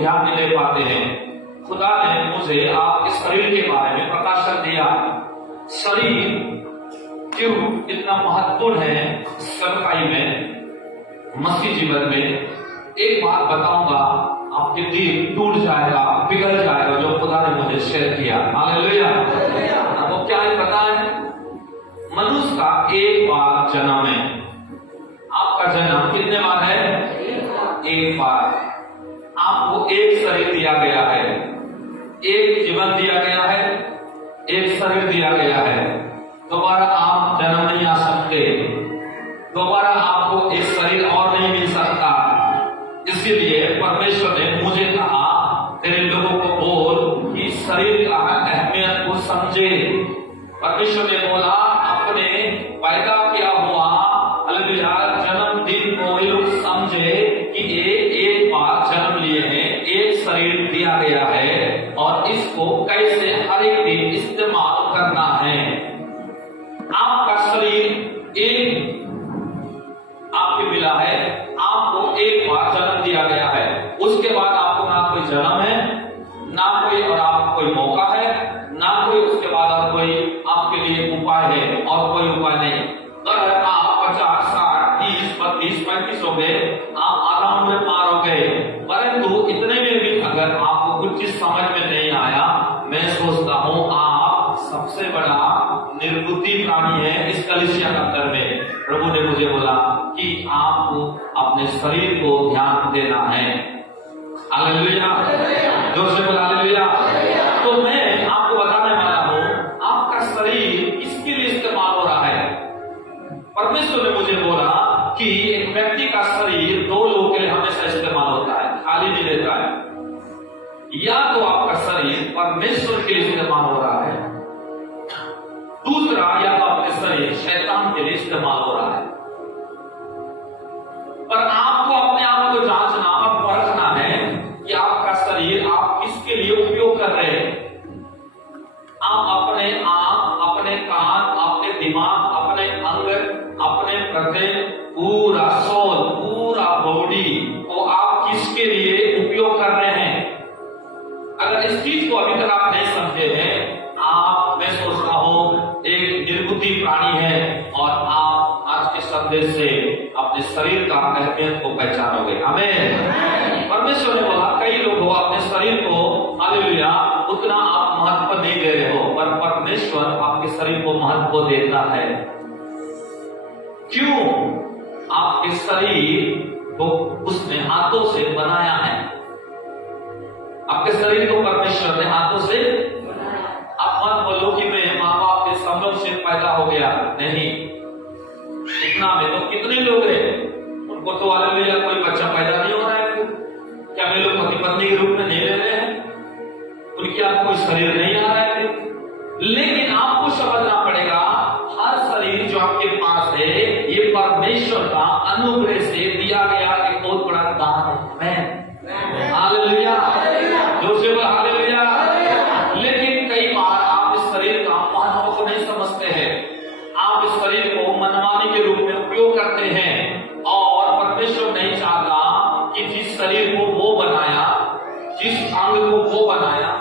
ध्यान नहीं दे पाते हैं। खुदा ने मुझे आपके शरीर के बारे में प्रकाशन दिया। शरीर क्यों इतना महत्वपूर्ण है सेवकाई में, मसीह जीवन में। एक बात बताऊंगा, आपके दिल टूट जाएगा, पिघल जाएगा, जो खुदा ने मुझे शेयर किया। हालेलुया। वो क्या है पता है? मनुष्य का एक बार जन्म है। आपका जन्म कितने बार है? एक बार। आपको एक शरीर दिया गया है, एक जीवन दिया गया है, एक शरीर दिया गया है। दोबारा आप जन्म नहीं आ सकते, दोबारा आपको एक शरीर और नहीं मिल सकता। इसीलिए परमेश्वर ने मुझे कहा, तेरे लोगों को बोल कि शरीर का अहमियत को समझे। परमेश्वर ने बोला, अपने पैदा किया हुआ हालेलुया जन्मदिन को ये लोग समझे कि ये एक बार जन्म लिए हैं, एक शरीर दिया गया है और इसको कैसे हर एक दिन इस्तेमाल करना है। आपका शरीर एक आपके मिला है, आपको एक बार जन्म दिया गया है। उसके बाद आपको ना कोई जन्म है, ना कोई और आपको कोई मौका है, ना कोई उसके बाद और कोई आपके लिए उपाय है, और कोई उपाय नहीं। अगर आप 50, 60, 30, 32, 35 हो गए, आप आधा उम्र पार हो गए, परंतु इतने में भी अगर आपको कुछ चीज समझ में नहीं आया, मैं सोचता हूँ आप सबसे बड़ा निर्बुद्धि प्राणी है इस कलीसिया के अंदर में। प्रभु ने मुझे बोला कि आपको अपने शरीर को ध्यान देना है। हालेलुया, जोर से बोला हालेलुया। तो मैं आपको बताने वाला हूँ, आपका शरीर किसके लिए इस्तेमाल हो रहा है। परमेश्वर ने मुझे बोला कि एक व्यक्ति का शरीर दो लोगों के लिए हमेशा इस्तेमाल होता है, खाली नहीं रहता है। या तो आपका शरीर परमेश्वर के लिए इस्तेमाल हो रहा है, दूसरा या तो आपके शरीर शैतान के लिए इस्तेमाल हो रहा है। पर आपको अपने आप को जांचना और परखना है कि आपका शरीर आप किसके लिए उपयोग कर रहे हैं। आप अपने आंख, अपने कान, अपने दिमाग, अपने अंग, अपने हृदय, पूरा सोल, पूरा बॉडी को आप किसके लिए उपयोग कर रहे हैं। अगर इस चीज को अभी तक आप नहीं समझे हैं, आप, मैं सोचता हूं, एक निर्बुद्धि प्राणी है और आप आज के संदेश से अपने शरीर का अहमियत को पहचानोगे। आमीन। परमेश्वर ने बोला, कई लोग हो अपने शरीर को हालेलुया उतना आप महत्व नहीं दे रहे हो, पर परमेश्वर आपके शरीर को महत्व देता है। क्यों? आपके शरीर को उसने हाथों से बनाया है। आपके शरीर को परमेश्वर ने हाथों से, आप मत बोलो कि मैं माँ बाप के संबंध से पैदा हो गया, नहीं। इतना में तो कितने लोग हैं, उनको तो हालेलुया कोई बच्चा पैदा नहीं हो रहा है। क्या वे लोग पति पत्नी के रूप में नहीं रह रहे हैं? उनकी आपको कोई शरीर नहीं आ रहा है। लेकिन आपको समझना पड़ेगा, हर शरीर जो आपके पास है ये परमेश्वर का अनुग्रह से दिया गया एक बहुत बड़ा दान है। हालेलुया, जोर से बोल हालेलुया। लेकिन कई बार आप इस शरीर का महत्व को नहीं समझते हैं। आप इस शरीर को मनमानी के रूप में उपयोग करते हैं और परमेश्वर नहीं चाहता कि जिस शरीर को वो बनाया, जिस अंग को वो बनाया,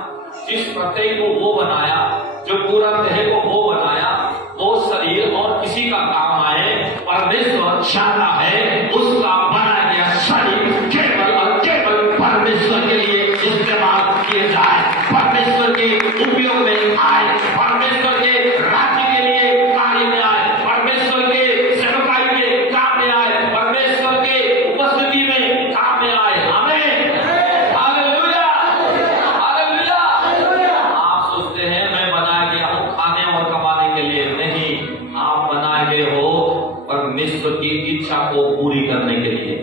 जिस प्रत्यय को वो बनाया, जो पूरा देह को वो बनाया, वो शरीर और किसी का काम आए। परमेश्वर चाहता है उसका बनाया गया शरीर केवल और केवल परमेश्वर के लिए इस्तेमाल किए जाए, परमेश्वर के उपयोग में आए, परमेश्वर के राज्य के लिए कार्य में आए, परमेश्वर के सेवकाई के काम में आए, परमेश्वर के उपस्थिति में काम में आए। आमीन, हालेलुया, हालेलुया। आप सोचते हैं मैं बनाया गया हूं खाने और कमाने के लिए, नहीं। आप बनाए गए हो परमेश्वर की इच्छा को पूरी करने के लिए।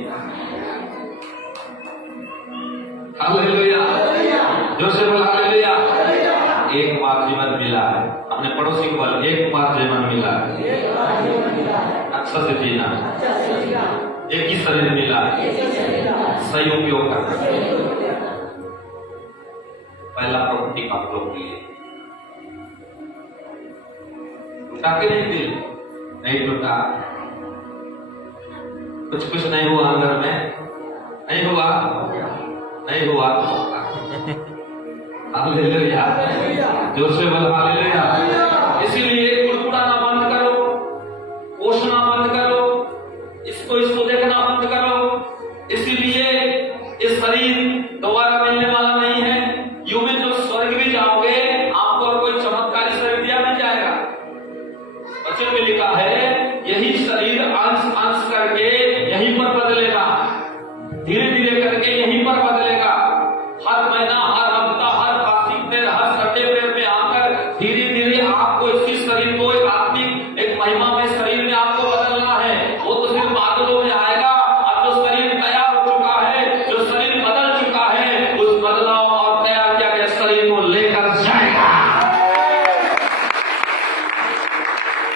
हालेलुया, जो से बोला हालेलुया। एक बार जीवन मिला है, अपने पड़ोसी को बोल, एक बार जीवन मिला है, अच्छा से जीना, एक ही शरीर मिला है, सही उपयोग करना। पहला प्रवृत्ति आप लोग के लिए टूटा नहीं, दिल नहीं टूटा, कुछ नहीं हुआ अंदर में, नहीं हुआ, नहीं हुआ तो हालेलुया, जोर से बोल हालेलुया। इसीलिए कुड़कुड़ाना बंद करो, कोसना बंद करो, इसको देखना बंद करो। इसीलिए इस शरीर दोबारा मिलने वाला नहीं है। यूं में जो स्वर्ग भी जाओगे आपको और कोई चमत्कारी शरीर दिया नहीं जाएगा। वचन में लिखा है यही शरीर अंश अंश करके यहीं पर बदलेगा, धीरे धीरे करके यहीं पर बदलेगा। हर महीना, हर हफ्ता, हर फास्टिंग पे, हर संडे प्रेयर पे आकर धीरे धीरे आपको इसी शरीर को एक आत्मिक, एक महिमा में शरीर में आपको बदलना है। वो तो सिर्फ बादलों में आएगा। अब जो शरीर तैयार हो चुका है, जो शरीर बदल चुका है, उस बदलाव और तैयार किया गया शरीर को लेकर जाएगा।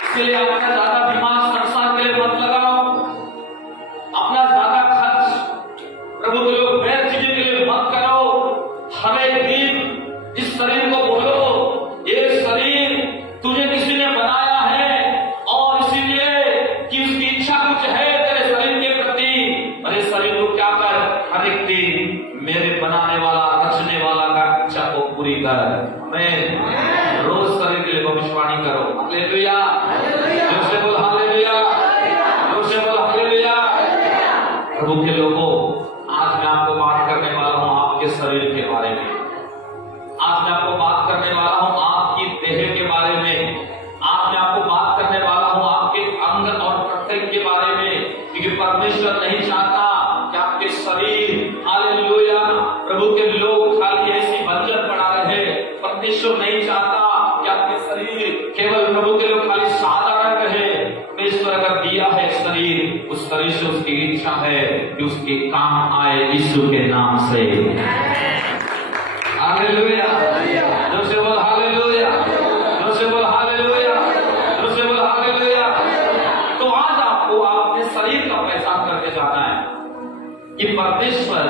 इसलिए अपना ज्यादा दिमाग संसार के लिए मत लगाओ, अपना ज्यादा खर्च प्रभु के लोग व्यर्थ चीजों के लिए मत करो। हर एक दिन इस शरीर को बोलो, ये शरीर तुझे किसी ने बनाया है और इसीलिए कि उसकी इच्छा कुछ है तेरे शरीर के प्रति। और इस शरीर को क्या कर, हर एक दिन मेरे बनाने वाला, रचने वाला का इच्छा को पूरी कर। मैं रोज शरीर के लिए भविष्यवाणी करो। हालेलुया, जोर से बोल हालेलुया, जोर से बोल हालेलुया। प्रभु के लोगों, आज मैं आपको बात करने वाला हूं आपके शरीर के बारे में। आज मैं आपको बात करने वाला हूं आपकी देह के बारे में। आज मैं आपको बात करने वाला हूं आपके अंग और प्रत्येक के बारे में, क्योंकि परमेश्वर नहीं चाहता कि आपके शरीर, हालेलुया, प्रभु के लोग खाली ऐसी बंजर पड़ा रहे। परमेश्वर नहीं चाहता कि आपके शरीर केवल प्रभु के लोग खाली साधारण रहे। परमेश्वर अगर दिया है शरीर, उस शरीर से उसकी इच्छा है कि उसके काम आए यीशु के नाम से। हालेलुया, जोर से बोल हालेलुया, जोर से बोल हालेलुया, जोर से बोल हालेलुया। तो आज आपको अपने शरीर का पहचान करके जाना है कि परमेश्वर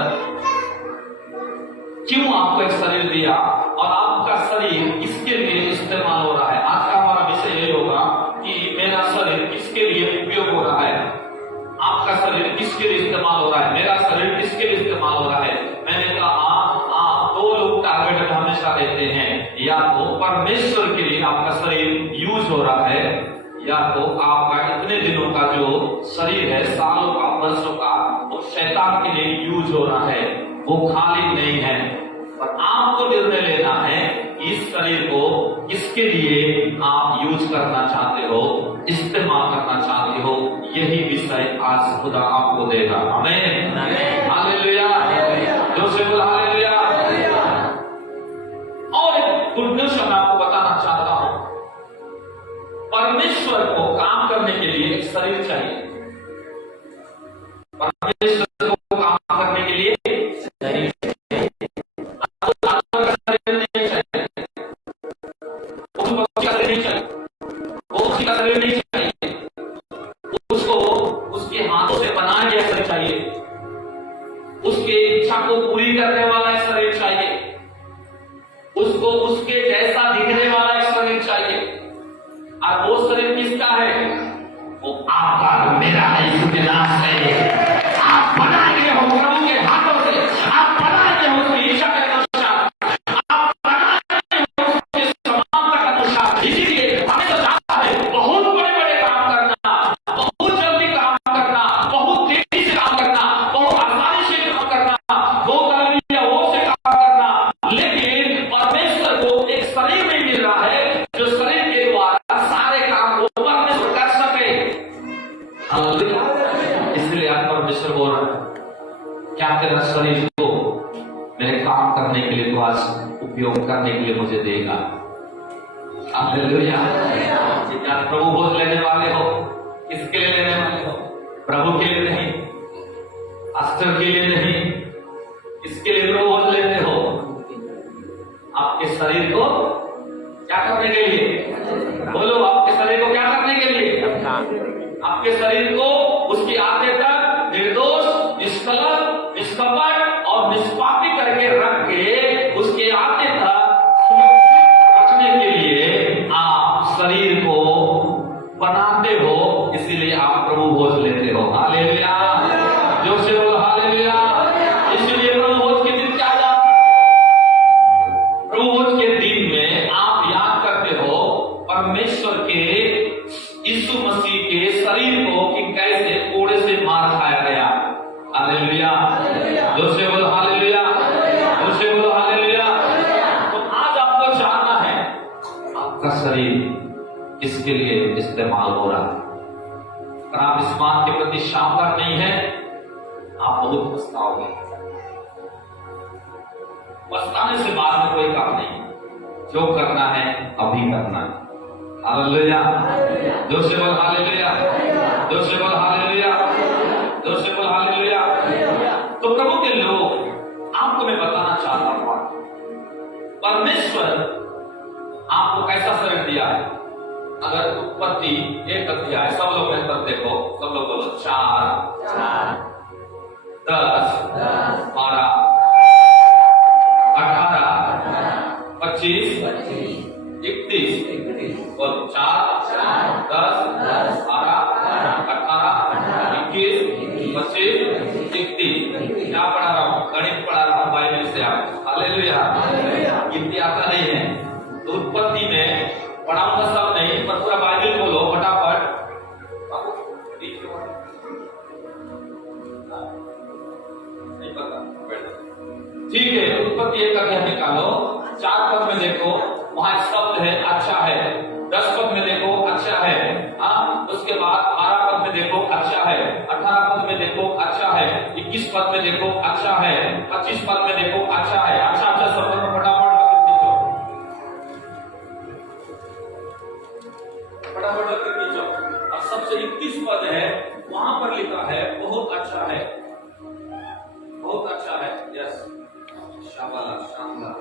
क्यों आपको एक शरीर दिया और आपका शरीर किसके लिए इस्तेमाल हो रहा है। आज का हमारा विषय यही होगा कि मेरा शरीर किसके लिए उपयोग हो रहा है। आपका शरीर किसके लिए इस्तेमाल हो रहा है, मेरा शरीर किसके लिए इस्तेमाल हो रहा है। मैंने कहा आप दो लोग टारगेट हमेशा देते हैं, या तो परमेश्वर के लिए आपका शरीर यूज हो रहा है, या तो आपका इतने दिनों का जो शरीर है, सालों का, वर्षों का, वो शैतान के लिए यूज हो रहा है, वो खाली नहीं है। और आपको निर्णय लेना है इस शरीर को किसके लिए आप यूज करना चाहते हो, इस्तेमाल करना चाहते हो। यही विषय आज खुदा आपको देगा। आमीन, हालेलुया, जोर से बोल हालेलुया। और एक गुड न्यूज़ मैं आपको बताना चाहता हूं, परमेश्वर को काम करने के लिए एक शरीर चाहिए। परमेश्वर को काम करने के लिए शरीर नहीं चाहिए, उसको उसके हाथों से बनाया गया शरीर चाहिए, उसके इच्छा को पूरी करने वाला एक शरीर चाहिए, उसको उसके जैसा दिखने वाला एक शरीर चाहिए। और वो शरीर किसका है, वो आपका और मेरा है। यीशु के नाम से आप बनाए गए हो प्रभु के हाथों से, आप बनाए गए हो उसकी इच्छा के अनुसार, आप बनाए गए हो उसके समानता के अनुसार। इसीलिए हमें तो जाता है बहुत बड़े बड़े काम करना, बहुत जल्दी काम करना, बहुत तेजी से काम करना, बहुत आसानी से काम करना, वो करनी या वो से काम करना। लेकिन परमेश्वर को एक शरीर में मिल रहा है जो शरीर के द्वारा सारे काम को परमेश्वर कर सके। इसलिए आज परमेश्वर बोल रहा है क्या तेरा शरीर को मेरे काम करने के लिए, तो आज उपयोग करने के लिए मुझे देगा। हालेलुया, आज प्रभु भोज लेने वाले हो, किसके लिए लेने वाले हो? प्रभु के लिए नहीं, पास्टर के लिए नहीं, किसके लिए प्रभु भोज लेते हो? आपके शरीर को क्या करने के लिए? बोलो, आपके शरीर को क्या करने के लिए? आपके शरीर को उसकी आते तक निर्दोष, निष्कलंक, निष्कपट और निष्पापी करके रख के उसके आते तक सुरक्षित रखने के लिए आप शरीर को बनाते हो। इसीलिए आप प्रभु भोज लेते हो। हालेलुया, जोर से बोलो हालेलुया। इसलिए प्रभु भोज के दिन मसीह के शरीर को कि कैसे कोड़े से मार खाया गया। हालेलुया, जोर से बोलो हालेलुया, जोर से बोलो हालेलुया। तो आज आपको जानना है आपका शरीर किसके लिए इस्तेमाल हो रहा है। अगर आप इस बात के प्रति शानदार नहीं है, आप बहुत पछताओगे। पछताने से बाद में कोई काम नहीं, जो करना है अभी करना है। हालेलुया, जोर से बोल हालेलुया, जोर से बोल हालेलुया, जोर से बोल हालेलुया। तो प्रभु के लोग, आपको मैं बताना चाहता हूं, परमेश्वर आपको कैसा शरीर दिया है। अगर उत्पत्ति 1 अध्याय, सब लोग मेरे पर देखो, सब लोग बोलो 4, 10, 12, 18, 25, 31 और 4, 10, 12, 18, 21, 25, 31। क्या पढ़ा रहा हूँ? गणित पढ़ा रहा हूँ बाइबल से। आप हालेलुया, गिनती आता नहीं है तो उत्पत्ति में पढ़ाऊंगा सब नहीं, पर पूरा बाइबल बोलो फटाफट। नहीं पता, ठीक है। उत्पत्ति 1 अध्याय निकालो, 4 पद में देखो, वहां एक शब्द है अच्छा है। 10 पद में देखो अच्छा है। उसके बाद 12 पद में देखो अच्छा है। 18 पद में देखो अच्छा है। 21 पद में देखो अच्छा है। 25 पद में देखो अच्छा है। अच्छा अच्छा सब फटाफट खींचो। और सबसे 21 पद है, वहां पर लिखा है बहुत अच्छा है, बहुत अच्छा है। यस, शाबाश, शानदार,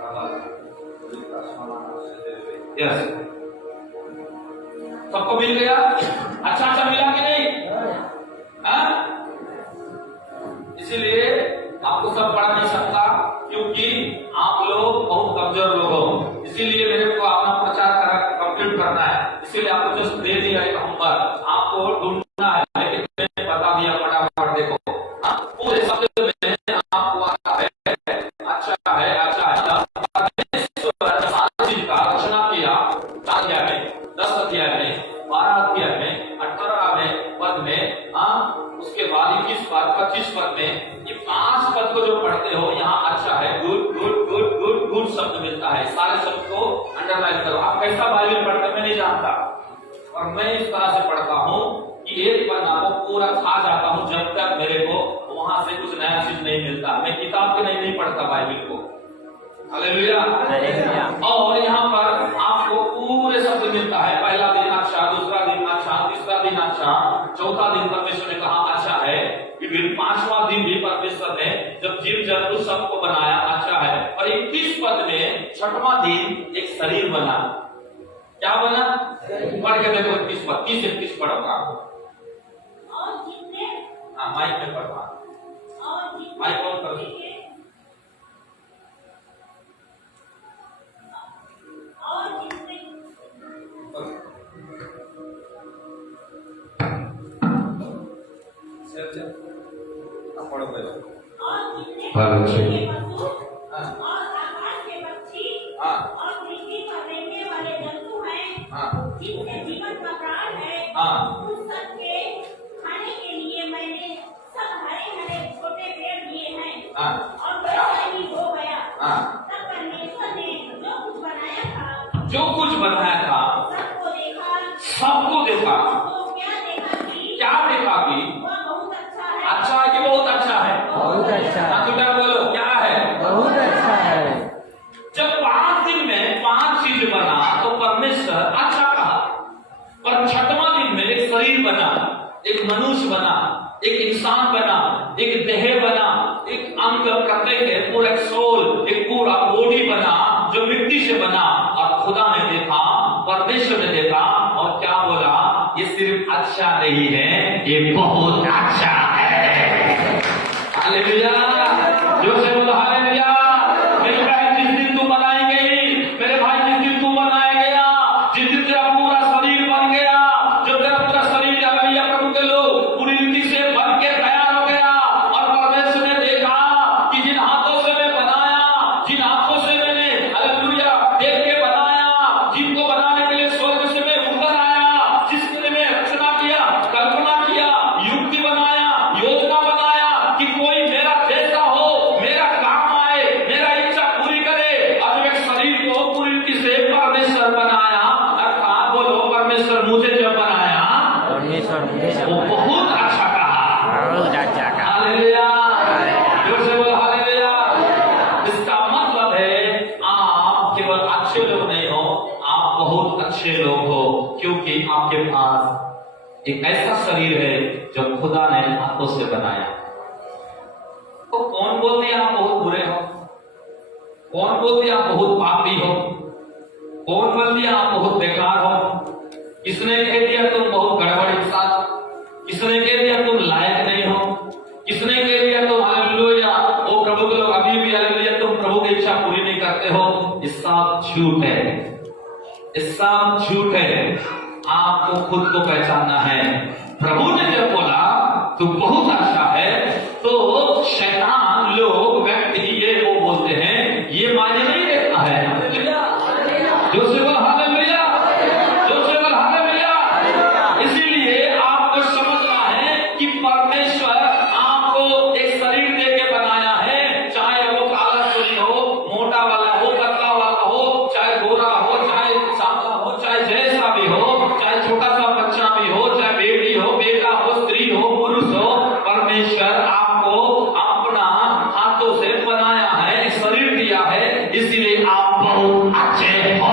यस, सबको मिल गया? अच्छा अच्छा मिला कि नहीं? इसीलिए आपको सब पढ़ नहीं सकता, क्योंकि आप लोग बहुत कमजोर लोग हो। इसीलिए मेरे को अपना प्रचार कंप्लीट करना है, इसीलिए आपको जस्ट दे दिया एक नंबर, आपको ढूंढना है। लेकिन मैंने बता दिया फटाफट। देखो पूरे शब्द में आपको आता है अच्छा है, अच्छा है। रचना किया 4 अध्याय में, 10 अध्याय में, 12 अध्याय में, 18वें पद में, उसके बाद 21 पद, 25 पद में, ये 5 पद को जो पढ़ते हो यहाँ अच्छा है, good good good good good शब्द मिलता है। सारे शब्द को अंडरलाइन करो। आप कैसा बाइबल पढ़ते मैं नहीं जानता, और मैं इस तरह से पढ़ता हूँ कि एक पन्ना को पूरा खा जाता हूँ जब तक मेरे को वहां से कुछ नया चीज नहीं मिलता। मैं किताब के नहीं पढ़ता बाइबल को। हालेलुया। और यहाँ पर आपको पूरे शब्द मिलता है। पहला दिन अच्छा, दूसरा दिन अच्छा, तीसरा दिन अच्छा, चौथा दिन परमेश्वर ने कहा अच्छा है, फिर 5वां दिन भी परमेश्वर ने जब जीव जंतु सबको बनाया अच्छा है। और 21 पद में 6वां दिन एक शरीर बना। क्या बना? पढ़ के देखो 21 पद, 30-31 पढ़ोगा। हाँ, माइक में पढ़वा, माइक ऑन कर दो। जो कुछ बनाया था सबको देखा। क्या देखा कि अच्छा है कि बहुत अच्छा है? बहुत अच्छा है। बोलो क्या है? बहुत अच्छा है। जब 5 दिन में 5 चीज बना तो परमेश्वर अच्छा कहा, पर 6वां दिन में एक शरीर बना, एक मनुष्य बना, एक इंसान बना, एक देह बना, एक अंग प्रत्येक, पूरा एक सोल, एक पूरा बॉडी बना जो मिट्टी से बना। और खुदा ने देखा, परमेश्वर ने देखा और क्या बोला? ये सिर्फ अच्छा नहीं है, ये बहुत अच्छा है। हालेलुया, जो से बोला हालेलुया। मेरे भाई जिस दिन तू बनाई गई, मेरे भाई जिस दिन तू बनाया गया, जिस दिन तेरा पूरा शरीर बन गया, जो तेरा पूरा शरीर हालेलुया प्रभु के लोग पूरी रीति से बन के तैयार हो गया। और परमेश्वर ने देखा कि जिन हाथों से मैं बनाया, जिन हाथों से मैंने हालेलुया देख के बनाया, जिनको बनाने के लिए स्वर्ग से मैं ऊपर आया, जिसके लिए मैं रचना किया, वो बहुत अच्छा कहा, बहुत अच्छा कहा। हालेलुया, जोर से बोल हालेलुया। इसका मतलब है आप केवल अच्छे लोग नहीं हो, आप बहुत अच्छे लोग हो, क्योंकि आपके पास एक ऐसा शरीर है जो खुदा ने हाथों से बनाया। तो कौन बोल दिया आप बहुत बुरे हो? कौन बोल दिया आप बहुत पापी हो? कौन बोल दिया आप बहुत बेकार हो? किसने कह दिया तुम बहुत गड़बड़ इंसान? किसने कह दिया तुम लायक नहीं हो? किसने कह दिया तुम हालेलुया ओ प्रभु के लोग अभी भी हालेलुया तुम प्रभु की इच्छा पूरी नहीं करते हो? ये सब झूठ है, ये सब झूठ है। आपको खुद को पहचानना है। प्रभु ने जब बोला तू बहुत अच्छा है, तो शैतान लोग व्यक्ति ये वो बोलते हैं, ये मायने नहीं देता है। जो से बोल हालेलुया, जो से बोल हालेलुया। इसीलिए आपको समझना है कि परमेश्वर आपको एक शरीर दे के बनाया है, चाहे वो काला शरीर हो, मोटा वाला हो, पतला वाला हो, चाहे गोरा हो, चाहे सांवला हो, चाहे जैसा भी हो, चाहे छोटा सा बच्चा भी हो, चाहे बेटी हो, बेटा हो, स्त्री हो, पुरुष हो, परमेश्वर आपको अपना हाथों से बनाया है, शरीर दिया है। इसीलिए आप बहुत अच्छे हो,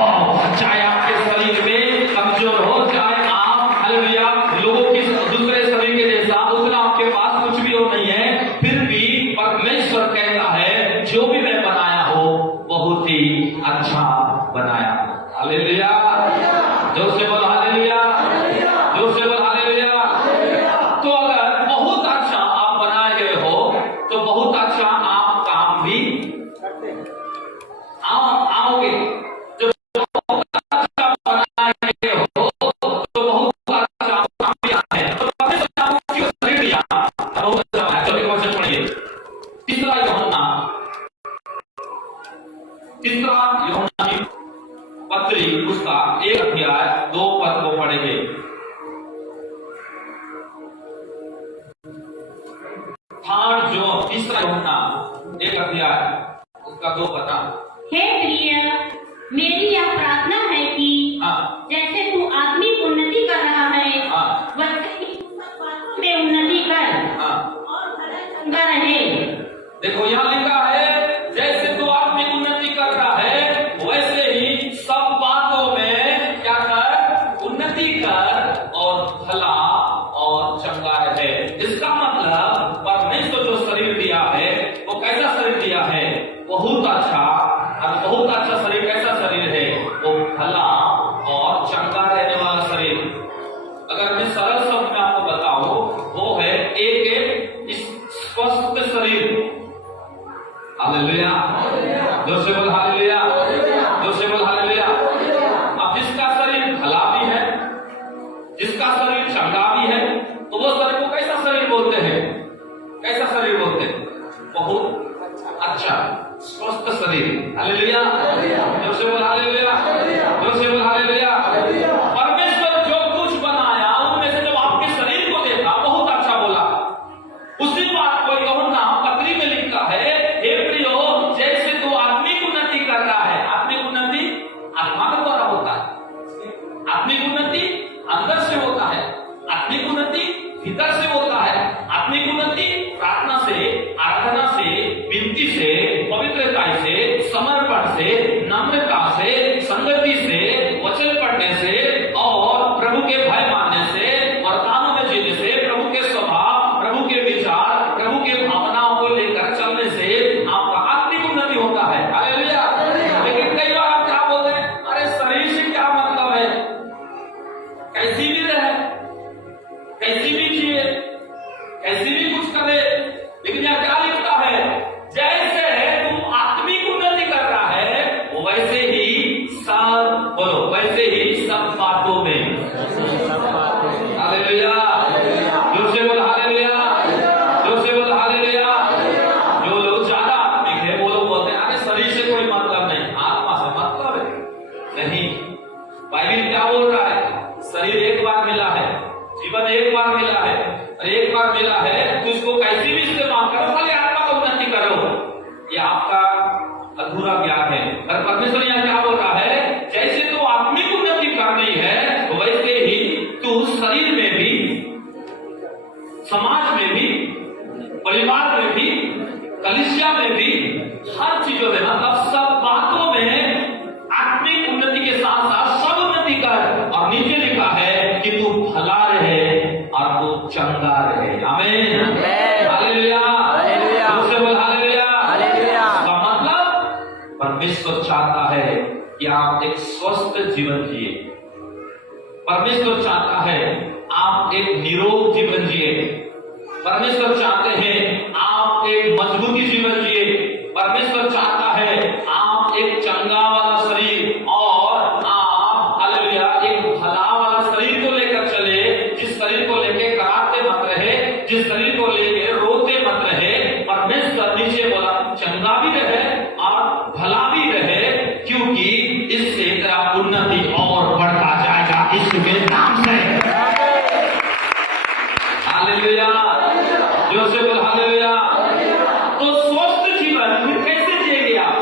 चाहे आपके शरीर में कमजोर हो, चाहे आप हालेलुया लोगों की दूसरे शरीर के जैसा उतना आपके पास कुछ भी हो नहीं है, फिर भी परमेश्वर कहता है जो भी मैं बनाया हो बहुत ही अच्छा बनाया। हालेलुया, जोर से बोल हालेलुया, जोर से बोल हालेलुया। तो अगर बहुत अच्छा आप बनाए गए हो तो बहुत अच्छा आप काम भी आओगे। जो बहुत अच्छा बनाए गए हो तो बहुत अच्छा काम भी आए। तो परमेश्वर ने आपको क्यों शरीर दिया? बहुत अच्छा है। चलिए वचन पढ़िए, तीसरा यूहन्ना की पत्री उसका 1 अध्याय 2 पद को पढ़ेंगे। थर्ड जो तीसरा यूहन्ना 1 अध्याय उसका 2 पद। हे प्रिय, मेरी यह प्रार्थना है कि जैसे तू आत्मिक उन्नति कर रहा है, वैसे ही सब बातों में उन्नति कर और भला चंगा रहे। देखो यहाँ लिखा है जैसे तू आत्मिक उन्नति कर रहा है, वैसे ही सब बातों में क्या कर? उन्नति कर और भला और चंगा रहे। इसका मतलब परमेश्वर जो शरीर दिया है वो कैसा शरीर दिया है? बहुत अच्छा। और बहुत अच्छा शरीर कैसा शरीर है? वो भला और चंगा रहने वाला शरीर। अगर मैं सरल शब्द में आपको बताऊं, वो है एक स्वस्थ शरीर। हालेलुया, जोर से बोल हालेलुया, जोर से बोल हालेलुया। अब जिसका शरीर भला भी है, जिसका शरीर चंगा भी है, तो वो शरीर को कैसा शरीर बोलते हैं? कैसा शरीर बोलते हैं? बहुत अच्छा स्वस्थ शरीर। हालेलुया, जोर से बोल हालेलुया, जोर से बोल हालेलुया। परमेश्वर जो कुछ बनाया उनमें से जब आपके शरीर को देखा बहुत अच्छा बोला। उसी बात को यूहन्ना पत्री में लिखता है, हे प्रियो, जैसे तू आत्मिक उन्नति कर रहा है। आत्मिक उन्नति आत्मा के द्वारा होता है। आत्मिक उन्नति अंदर से होता है, आत्मिक उन्नति भीतर से होता है। आत्मिक उन्नति प्रार्थना से, आराधना से, विनती से, पवित्रता से, समर्पण से, नम्रता से, संगति से, वचन पढ़ने से और प्रभु के भय मानने से, वरदानों में जीने से, प्रभु के स्वभाव, प्रभु के विचार, प्रभु के भावनाओं को लेकर चलने से आपका आत्मिक उन्नति होता है। हालेलुया। लेकिन कई बार आप क्या बोलते हैं? अरे शरीर से क्या मतलब है? कैसी भी रहे, कैसी भी जिए, कैसी भी कुछ करे, लेकिन यहाँ क्या लिखता है? जैसे तुम आत्मिक उन्नति कर रहा है वैसे ही सब, बोलो, वैसे ही सब बातों में। हालेलुया, जोर से बोल हालेलुया, जोर से बोल हालेलुया। जो लोग ज्यादा आत्मिक है वो लोग बोलते हैं अरे शरीर से कोई मतलब नहीं, आत्मा से मतलब है। नहीं, बाइबल क्या बोल रहा है? शरीर एक बार मिला है, जीवन एक बार मिला है, और एक बार मिला है तो इसको कैसे भी इस्तेमाल करो, खाली आत्मा का उन्नति करो। ये आपका अधूरा ज्ञान है। और परमेश्वर यहाँ क्या बोल रहा है? जैसे तू आत्मिक उन्नति कर रही है वैसे ही तू शरीर में भी समाज में भी, परिवार में भी, कलीसिया में भी, हर चीजों में, मतलब सब बातों में आत्मिक उन्नति के साथ साथ सब उन्नति कर। और नीचे लिखा है कि तू भला रहे और तू चंगा रहे। आमीन, हालेलुया, हालेलुया, दूसरे बोल हालेलुया, हालेलुया। इसका मतलब परमेश्वर चाहता है कि आप एक स्वस्थ जीवन जिए। परमेश्वर चाहता है आप एक निरोग जीवन जिए। परमेश्वर चाहते हैं आप एक मजबूती जीवन जिए। परमेश्वर चाहता है आप एक चंगा वाला शरीर और आप हालेलुया एक भला वाला शरीर को लेकर चले, जिस शरीर को लेके कराते मत रहे, जिस शरीर को लेके रोते मत रहे। परमेश्वर नीचे बोला चंगा भी रहे और भला भी रहे, क्योंकि इससे तेरा उन्नति और बढ़ता जाएगा यीशु के नाम से। हालेलुया, जो से बोल हालेलुया। तो स्वस्थ जीवन फिर कैसे जिएंगे आप?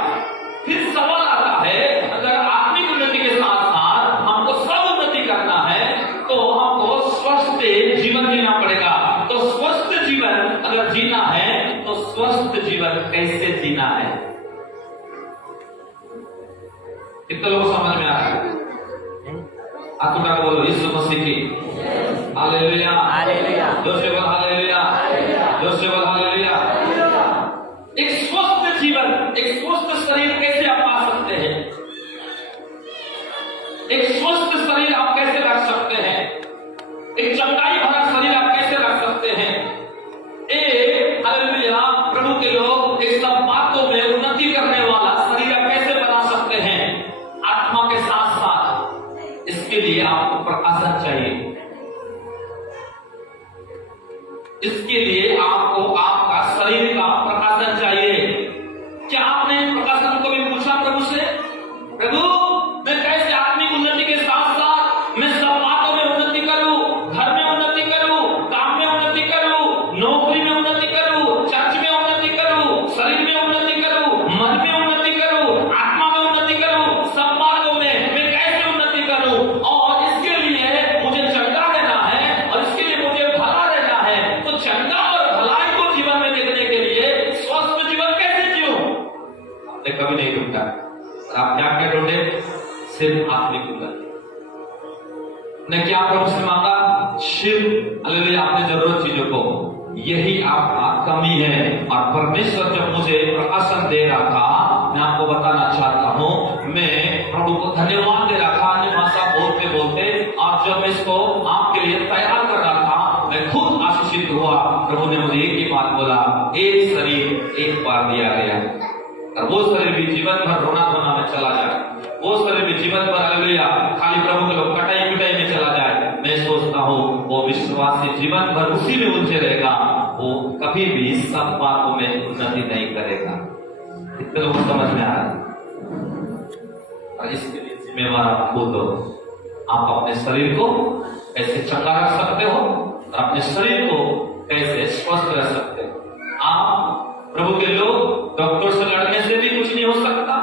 फिर सवाल आता है, अगर आत्मिक उन्नति के साथ साथ हमको सब उन्नति करना है तो हमको स्वस्थ जीवन जीना पड़ेगा। तो स्वस्थ जीवन अगर जीना है तो स्वस्थ जीवन कैसे जीना है? कितने लोगों को समझ में आ रहा है? आप क्या बोलो यीशु मसीह की हालेलुया, हालेलुया, जो से बोल हालेलुया, जो से बोल हालेलुया। एक स्वस्थ जीवन, एक स्वस्थ शरीर कैसे आप पा सकते हैं? एक स्वस्थ शरीर आप कैसे रख सकते हैं? एक चंगाई भरा शरीर आप कैसे रख सकते हैं? हालेलुया, प्रभु के लोग एक सब बातों में उन्नति करने वाला शरीर आप कैसे बना सकते हैं? आत्मा के साथ साथ इसके लिए आपको प्रकाशन चाहिए। इसके लिए आपको आपका शरीर का प्रकाशन चाहिए। क्या आपने प्रकाशन को भी पूछा प्रभु से? प्रभु मैं कैसे आत्मिक उन्नति के साथ साथ मैं सब बातों में उन्नति करूं, घर में उन्नति करूं, काम में उन्नति करूं, नौकरी में उन्नति करूं, चर्च में उन्नति करूं, शरीर में उन्नति करूं, मन में उन्नति करूं, आत्मा में उन्नति करूं, सब बातों में मैं कैसे उन्नति करूं? और इसके लिए मुझे चंगा रहना है और इसके लिए मुझे भला रहना है। तो चंगा और भलाई को जीवन में देखने के लिए स्वस्थ जीवन कैसे जियो? आपने कभी नहीं ढूंढा। आप क्या क्या ढूंढे? सिर्फ आत्मिक उन्नति ने क्या प्रभु से मांगा? सिर्फ हालेलुया आपने जरूरत चीजों को, यही आपका कमी है। और परमेश्वर जब मुझे प्रकाशन दे रहा था, मैं आपको बताना चाहता हूं, मैं प्रभु को धन्यवाद दे रहा था अन्य भाषा बोलते बोलते, और जब मैं इसको आपके लिए तैयार कर रहा था मैं खुद आशीषित हुआ। प्रभु ने मुझे एक ही बात बोला, एक शरीर एक बार दिया गया और वो शरीर भी जीवन भर रोना धोना में चला जाए, वो शरीर भी जीवन भर हालेलुया खाली प्रभु के लोग कटाई पिटाई में चला जाए। मैं सोचता हूँ वो विश्वासी जीवन भर उसी में उलझे रहेगा, वो कभी भी सब बातों में उन्नति नहीं करेगा। कितने लोग समझ में आ रहा है? और इसके लिए जिम्मेवार आप खुद हो। आप अपने शरीर को कैसे चंगा रख सकते हो और अपने शरीर को कैसे स्वस्थ रख सकते हो। आप प्रभु के लोग डॉक्टर से लड़ने से भी कुछ नहीं हो सकता,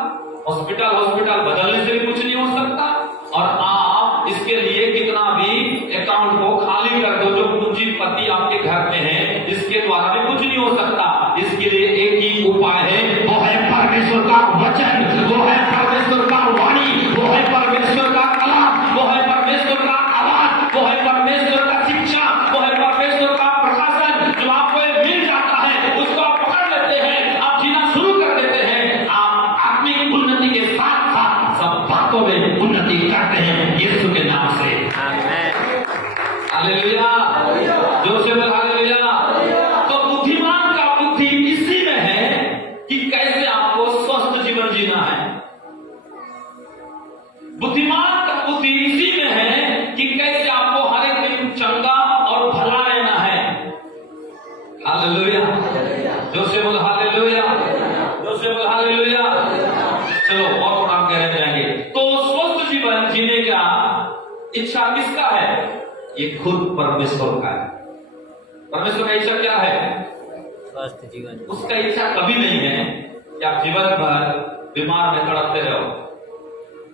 हॉस्पिटल बदलने से भी कुछ नहीं हो सकता, और आप इसके लिए कितना भी अकाउंट को खाली कर दो, जो पूंजीपति आपके घर में है, इसके द्वारा भी कुछ नहीं हो सकता। इसके लिए एक ही उपाय है, वो है परमेश्वर का वचन, वो है परमेश्वर का वाणी, वो है परमेश्वर का कलाम, वो है परमेश्वर का आवाज, वो है परमेश्वर का शिक्षा, वो है परमेश्वर का प्रकाशन। जो आपको मिल जाता है उसको आप पकड़ लेते हैं, आप जीना शुरू कर देते हैं। आप आत्मिक उन्नति के साथ साथ सब बातों में उन्नति करते हैं यीशु के नाम से। हालेलुया, जोर से बोल हालेलुया। तो बुद्धिमान का बुद्धि इसी में है कि कैसे आपको स्वस्थ जीवन जीना है। बुद्धिमान का बुद्धि इसी में है कि कैसे आपको हर एक दिन चंगा और भला रहना है। हालेलुया, जोर से बोल हालेलुया, जोर से बोल हालेलुया। चलो और थोड़ा हम गहरे जाएंगे। तो स्वस्थ जीवन जीने का इच्छा किसका है? ये खुद परमेश्वर का है। परमेश्वर का इच्छा क्या है? स्वस्थ जीवन। उसका इच्छा कभी नहीं है कि आप जीवन भर बीमार में तड़पते रहो।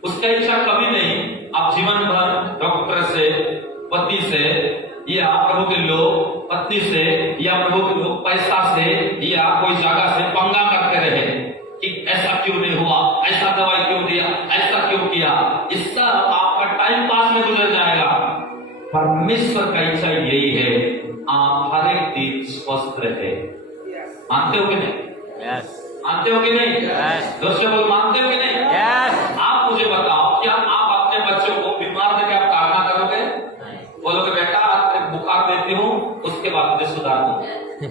उसका इच्छा कभी नहीं आप जीवन भर डॉक्टर से, पति से, या प्रभु के लोग पत्नी से या प्रभु के लोग पैसा से या कोई जगह से पंगा करते रहे कि ऐसा क्यों नहीं हुआ, ऐसा दवाई क्यों दिया, ऐसा क्यों किया, इसका आपका टाइम पास में गुजर जाएगा। परमेश्वर का इच्छा यही है आप हर एक दिन स्वस्थ रहे। मानते हो कि नहीं? यस मानते हो कि नहीं? दोस्तों बोल मानते हो कि नहीं? यस। आप मुझे बताओ, क्या आप अपने बच्चों को बीमार देकर आप ताड़ना करोगे? बोलोगे बेटा बुखार देती हूँ उसके बाद मुझे सुधार दूँ,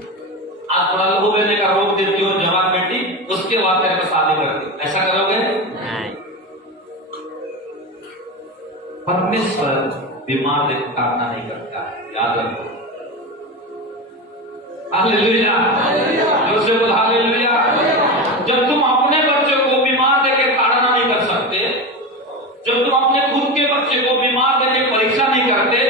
आज थोड़ा लहू बहने का रोग देती हूँ जवान बेटी उसके बाद तेरे को शादी करती, ऐसा करोगे? नहीं। परमेश्वर बीमार देकर ताड़ना नहीं करता, याद रखो। हालेलुया, जोर से बोल हालेलुया। जब तुम अपने बच्चों को बीमार देकर ताड़ना नहीं कर सकते, जब तुम अपने खुद के बच्चे को बीमार देकर परीक्षा नहीं करते,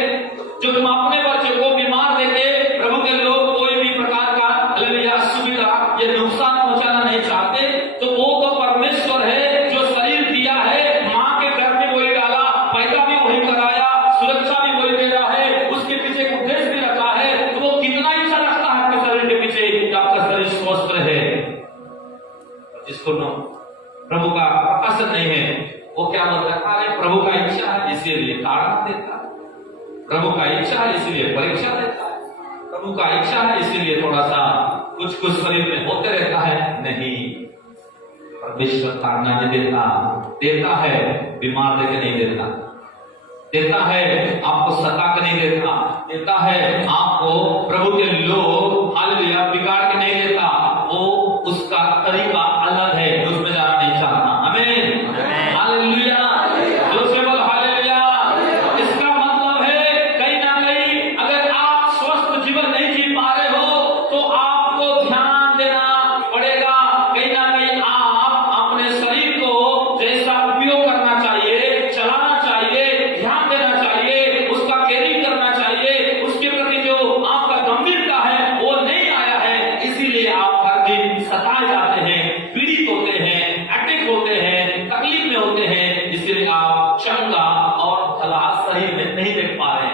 जो तुम अपने बच्चे को बीमार देके प्रभु के लोग कोई भी प्रकार का हालेलुया सुविधा या नुकसान पहुंचाना नहीं चाहते, तो वो तो परमेश्वर है जो शरीर दिया है, माँ के घर में वही डाला, पैदा भी वही कराया, सुरक्षा भी वही दे रहा है, उसके पीछे एक उद्देश्य भी रखा है, तो वो कितना इच्छा रखता है आपके शरीर के पीछे कि आपका शरीर स्वस्थ रहे। जिसको प्रभु का पसंद नहीं है वो क्या बोलता है, अरे प्रभु का इच्छा है इसीलिए ताड़ना देता है, प्रभु का इच्छा है इसलिए परीक्षा देता है, प्रभु का इच्छा है इसीलिए थोड़ा सा कुछ शरीर में होते रहता है। नहीं, परमेश्वर ताड़ना नहीं देता, देता है बीमार देके नहीं देता, देता है आपको सता के नहीं देता, देता है आपको प्रभु के लोग हालेलुया बिगाड़ के नहीं देता, वो उसका तरीका अलग है, उसमें जाना नहीं चाहता। आमीन, हालेलुया, जोर से बोल हालेलुया। इसका मतलब है कहीं ना कहीं अगर आप स्वस्थ जीवन नहीं जी पा रहे हो तो आपको ध्यान देना पड़ेगा, कहीं ना कहीं आप अपने शरीर को जैसा उपयोग करना चाहिए, चलाना चाहिए, ध्यान देना चाहिए, उसका केयरिंग करना चाहिए, उसके प्रति जो आपका गंभीरता है वो नहीं आया है, इसीलिए आप हर दिन सताए जाते हैं, पीड़ित होते हैं, अटैक होते हैं, तकलीफ में होते हैं, इसलिए आप चंगा और भला शरीर में नहीं देख पा रहे।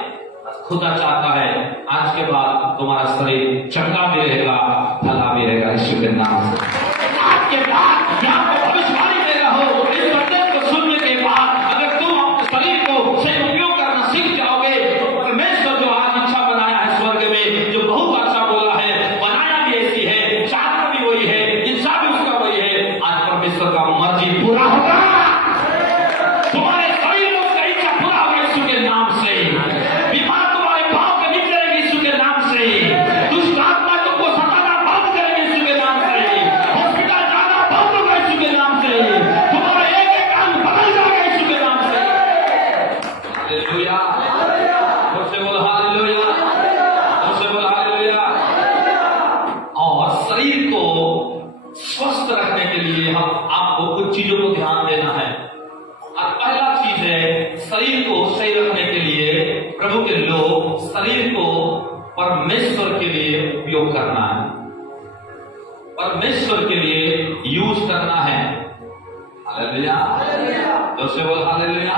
खुदा चाहता है आज के बाद तुम्हारा शरीर चंगा भी रहेगा, भला भी रहेगा, यीशु के नाम से। आज के बाद यहाँ पे भविष्यवाणी दे रहा हो, इस संदेश को सुनने के बाद अगर तुम अपने शरीर को सही उपयोग करना सीख जाओगे तो परमेश्वर जो आज इच्छा बनाया है स्वर्ग में, जो बहुत अच्छा बोला है, बनाया भी ऐसी है, चाहता भी वही है, इच्छा भी उसका वही है, आज परमेश्वर का मर्जी पूरा होगा, तुम्हारे शरीर में उसका इच्छा पूरा होगा यीशु के नाम से। बीमार तुम्हारे पांव पे नीचे रहेगी यीशु के नाम से, दुष्ट आत्मा तुमको सताना बंद करेगी यीशु के नाम से, हॉस्पिटल जाना बंद होगा यीशु के नाम से, तुम्हारा एक एक काम बदल जाएगा यीशु के नाम से। हालेलुया, जोर से बोल हालेलुया, जोर से बोल हालेलुया। और शरीर को स्वस्थ रखने के लिए हम आपको कुछ चीजों को ध्यान देना है। और पहला चीज है शरीर को सही रखने के लिए प्रभु के लोग शरीर को परमेश्वर के लिए उपयोग करना है, परमेश्वर के लिए यूज करना है। हालेलुया, जोर से बोल हालेलुया,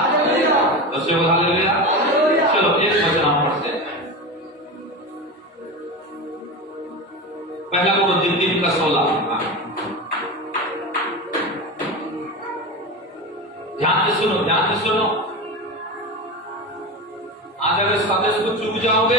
जोर से बोल हालेलुया। चलो एक वचन हम पढ़ते हैं, पहला कोरिन्थियों 3:16। ध्यान से सुनो, ध्यान से सुनो। आज अगर इस संदेश को चूक जाओगे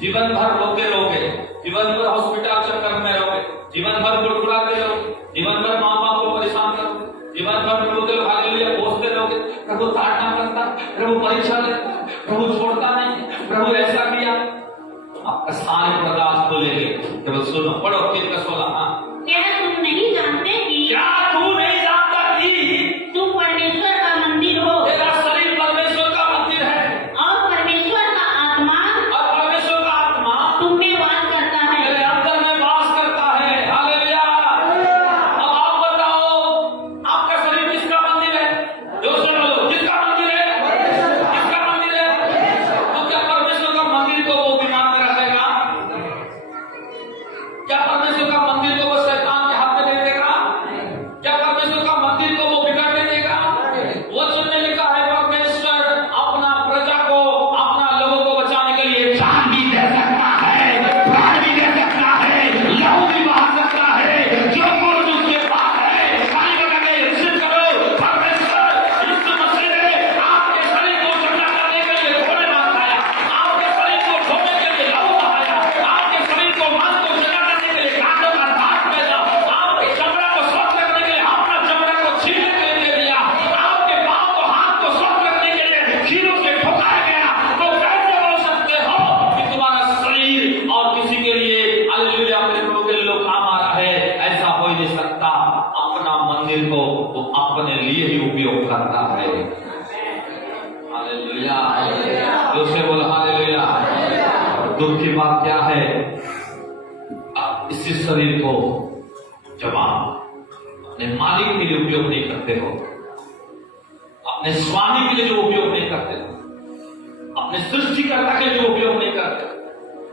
जीवन भर रोते रहोगे, जीवन भर हॉस्पिटल चक्कर में रहोगे, जीवन भर गुड़गुड़ाते रहोगे, जीवन भर माँ बाप को परेशान करोगे, जीवन भर प्रभु के हालेलुया बोलते रहोगे, प्रभु ताड़ना करता, प्रभु परीक्षा देता, प्रभु छोड़ता नहीं, प्रभु ऐसा किया, आपका सारे प्रकाश खोलेंगे। केवल सुनो, पढ़ो 3:16। हाँ, क्या तुम नहीं जानते कि क्या तू नहीं जानता कि तुम परमेश्वर का मंदिर हो तेरा शरीर परमेश्वर का मंदिर है और परमेश्वर का आत्मा और परमेश्वर का आत्मा तुम में वास करता है। तेरे अंदर में वास करता है। हालेलुया। अब आप बताओ आपका शरीर किसका मंदिर है? जो सुनो, किसका मंदिर है? किसका मंदिर है? तो क्या परमेश्वर का मंदिर को वो बीमार में रखेगा? क्या परमेश्वर का मंदिर को वो शैतान के के लिए हालेलुया अपने प्रभु के लिए लोग काम आ रहा है, ऐसा हो ही नहीं सकता। अपना मंदिर को वो अपने लिए ही उपयोग करता है। हालेलुया, जोर बोल हालेलुया। दुख की बात क्या है, इसी शरीर को जब आप अपने मालिक के लिए उपयोग नहीं करते हो, अपने स्वामी के लिए जो उपयोग नहीं करते हो, अपने सृष्टिकर्ता के लिए जो उपयोग नहीं करते,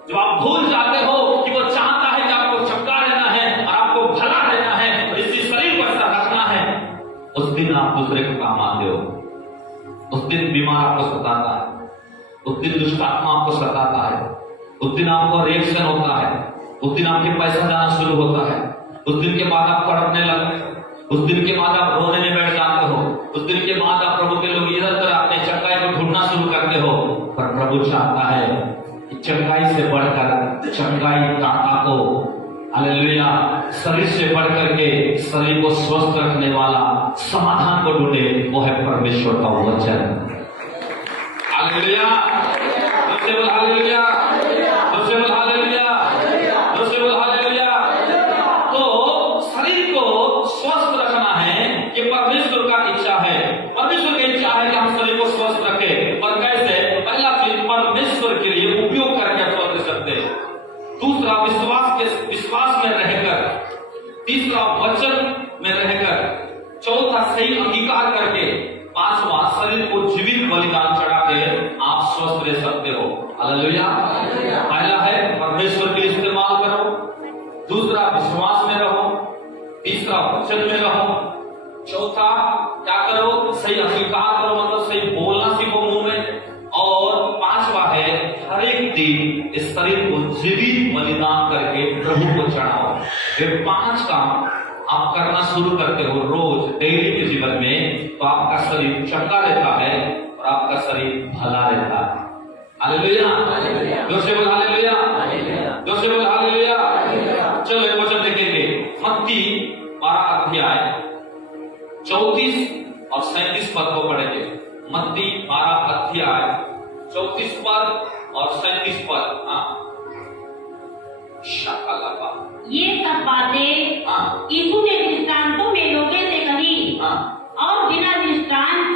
जब आप भूल जाते हो कि वो चाहता है कि आपको चमका रहना है और आपको भला रहना है और इसी शरीर को ऐसा रखना है, उस दिन आप दूसरे को काम आते हो। उस दिन बीमार आपको सताता है, उस दिन दुष्ट आत्मा आपको सताता है, उस दिन आपको रिएक्शन होता है, उस दिन आपके पैसा जाना शुरू होता है, उस दिन के बाद आप तड़पने लगते हो, उस दिन के बाद आप रोने में बैठ जाते हो, उस दिन के बाद आप प्रभु के लोग इधर उधर अपने चंगाई को ढूंढना शुरू करते हो। पर प्रभु चाहता है कि चंगाई से बढ़कर चंगाई दाता को, हालेलुया, शरीर से बढ़कर के शरीर को स्वस्थ रखने वाला समाधान को ढूंढे, वो है परमेश्वर का वचन। Hallelujah, hallelujah, hallelujah, hallelujah. तो शरीर को स्वस्थ रखना है, ये परमेश्वर का इच्छा है। परमेश्वर की इच्छा है कि हम शरीर को स्वस्थ रखें। और कैसे? पहला चीज परमेश्वर के लिए उपयोग करके स्वस्थ कर सकते हैं। दूसरा विश्वास में रहकर, तीसरा वचन में रहकर, चौथा सही अंगीकार करके, पांचवा शरीर को जीवित बलिदान चढ़ा के आप स्वस्थ रह सकते हो। हालेलुया। पहला है परमेश्वर के इस्तेमाल करो, दूसरा विश्वास में रहो, तीसरा वचन में रहो, चौथा क्या करो? सही अंगीकार करो, मतलब सही बोलना सीखो मुंह में, और पांचवा है हर एक दिन इस शरीर को जीवित बलिदान करके प्रभु को चढ़ाओ। ये 5 काम आप करना शुरू करते हो रोज डेली के जीवन में, तो आपका शरीर चंगा रहता है और आपका शरीर भला रहता है। हालेलुया, जोर से बोल हालेलुया, जोर से बोल हालेलुया। चलो एक वचन देखेंगे, मत्ती 12 अध्याय 34 और 37 पद को पढ़ेंगे। मत्ती 12 अध्याय 34 पद और 37 पद। शाकालाबा। ये सब बातें यीशु ने दृष्टांतों में लोगों से कही, और बिना दृष्टांत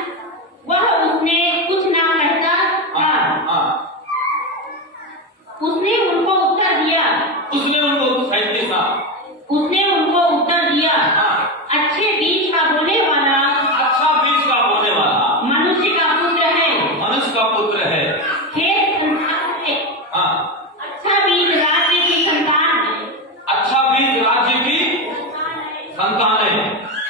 वह उसने कुछ ना कहता था। उसने उनको उत्तर दिया, उसने उनको उत्तर दिया, अच्छे बीज का बोने वाला, अच्छा बीज का बोने वाला मनुष्य का पुत्र है। मनुष्य का पुत्र है। खेत संतान है, अच्छा बीज राज्य की संतान है, अच्छा बीज राज्य की संतान है,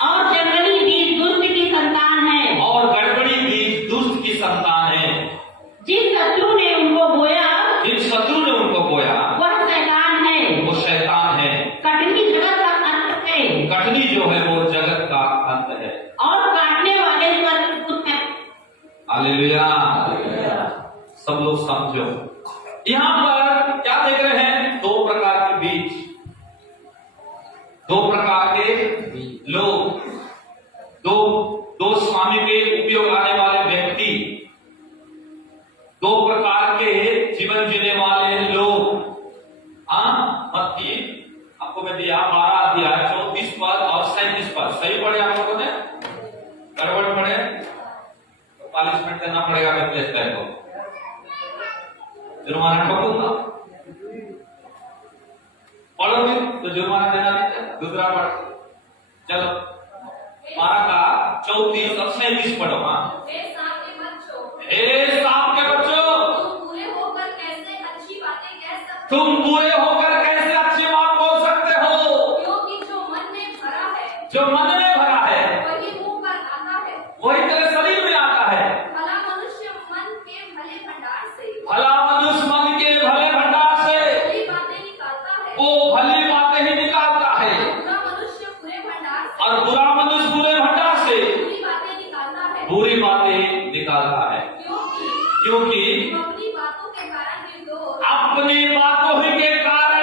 और जंगली बीज दुष्ट की संतान है, और गड़बड़ी बीज दुष्ट की संतान है। जिस शत्रु ने उनको बोया, वह शैतान है, वो शैतान है। कटनी जगत का अंत है, कटनी जो है वो जगत का अंत है, और काटने वाले स्वर्गदूत हैं। हालेलुया। सब लोग समझो, यहाँ पर क्या देख रहे हैं? 2 प्रकार के बीज, 2 प्रकार के लोग, दो स्वामी के उपयोग आने वाले व्यक्ति, 2 प्रकार के जीवन जीने वाले लोग। मत्ती आपको मैं दिया 12 अध्याय 34 पद और 37 पद। सही पढ़े आप लोगों ने? गड़बड़ पढ़े तो पनिशमेंट देना पड़ेगा प्लेस को, जुर्माना ठोकूंगा। पढ़ोगे तो जुर्माना देना नहीं है। दूसरा पढ़, चलो 12 का 34 और 37 पढ़ो। हे सांप के बच्चों, तुम बुरे होकर कैसे अच्छी बात बोल सकते हो? क्योंकि जो मन में भरा है, जो मन में भरा है वही मुंह पर आता है, वही तेरे शरीर में आता है। भला मनुष्य मन के भले भंडार से, भला मनुष्य मन के भले भंडार से भली बातें निकालता है, वो भली बातें ही निकालता है, बुरा मनुष्य बुरे भंडार से, और बुरा मनुष्य बुरे भंडार से बुरी बातें निकालता है, बुरी बातें निकालता है। क्योंकि क्योंकि अपनी बातों के कारण निर्दोष, अपनी बातों ही के कारण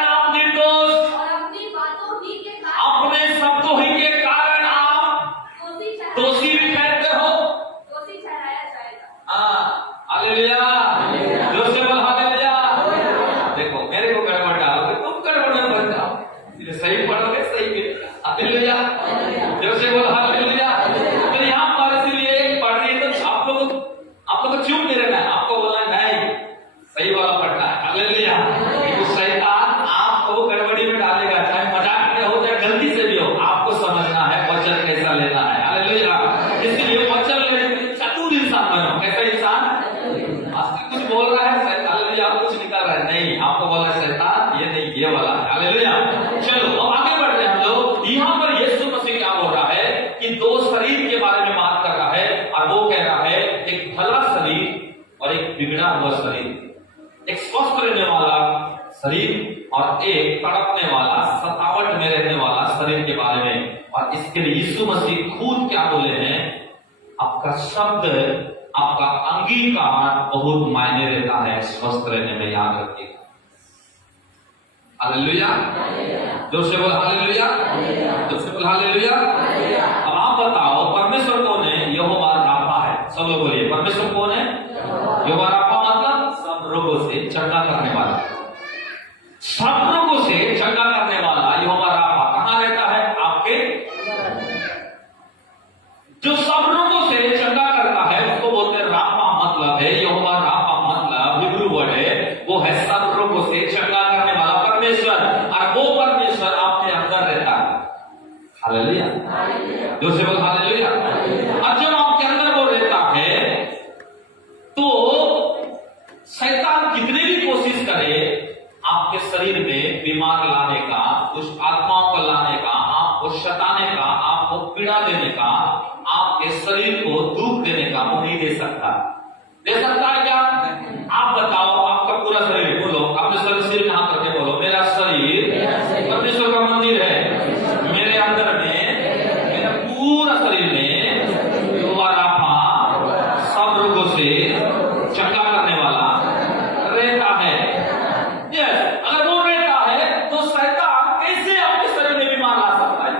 शरीर और एक तड़पने वाला, सतावट में रहने वाला शरीर के बारे में। और इसके लिए यीशु मसीह खुद क्या बोले हैं, आपका शब्द, आपका अंगीकार बहुत मायने रहता है स्वस्थ रहने में, याद रखिएगा। हालेलुया, जोर से बोल हालेलुया, जोर से बोल हालेलुया। अब आप बताओ, परमेश्वर कौन है? यहोवा राफा है। सब लोग बोलिए, परमेश्वर कौन है? यहोवा राफा मतलब सब रोगों से चंगा करने वाला, सब रोगों से चंगा करने वाला यहोवा राफा कहाँ रहता है? आपके, जो सब रोगों से चंगा करता है उसको बोलते हैं राफा। मतलब है यहोवा राफा, मतलब हिब्रू वर्ड है, वो है सब रोगों से चंगा करने वाला परमेश्वर। और वो परमेश्वर आपके अंदर रहता है। हालेलुया, जो से बोल हालेलुया। और जब आपके अंदर वो रहता है तो शैतान कितनी भी कोशिश करे आपके शरीर में बीमार लाने का, दुष्ट आत्माओं को लाने का, आपको सताने का, आपको पीड़ा देने का, आपके शरीर को दुख देने का वो नहीं दे सकता। दे सकता है क्या? आप बताओ, आपका पूरा शरीर, बोलो अपने शरीर में हाथ रखे, बोलो मेरा शरीर परमेश्वर का मंदिर है। मेरे अंदर में, मेरा पूरा शरीर में यहोवा राफा सब रोगों से चंगा करने वाला रहता है। यस, अगर वो रहता है तो शैतान कैसे आपके शरीर में बीमार ला सकता है?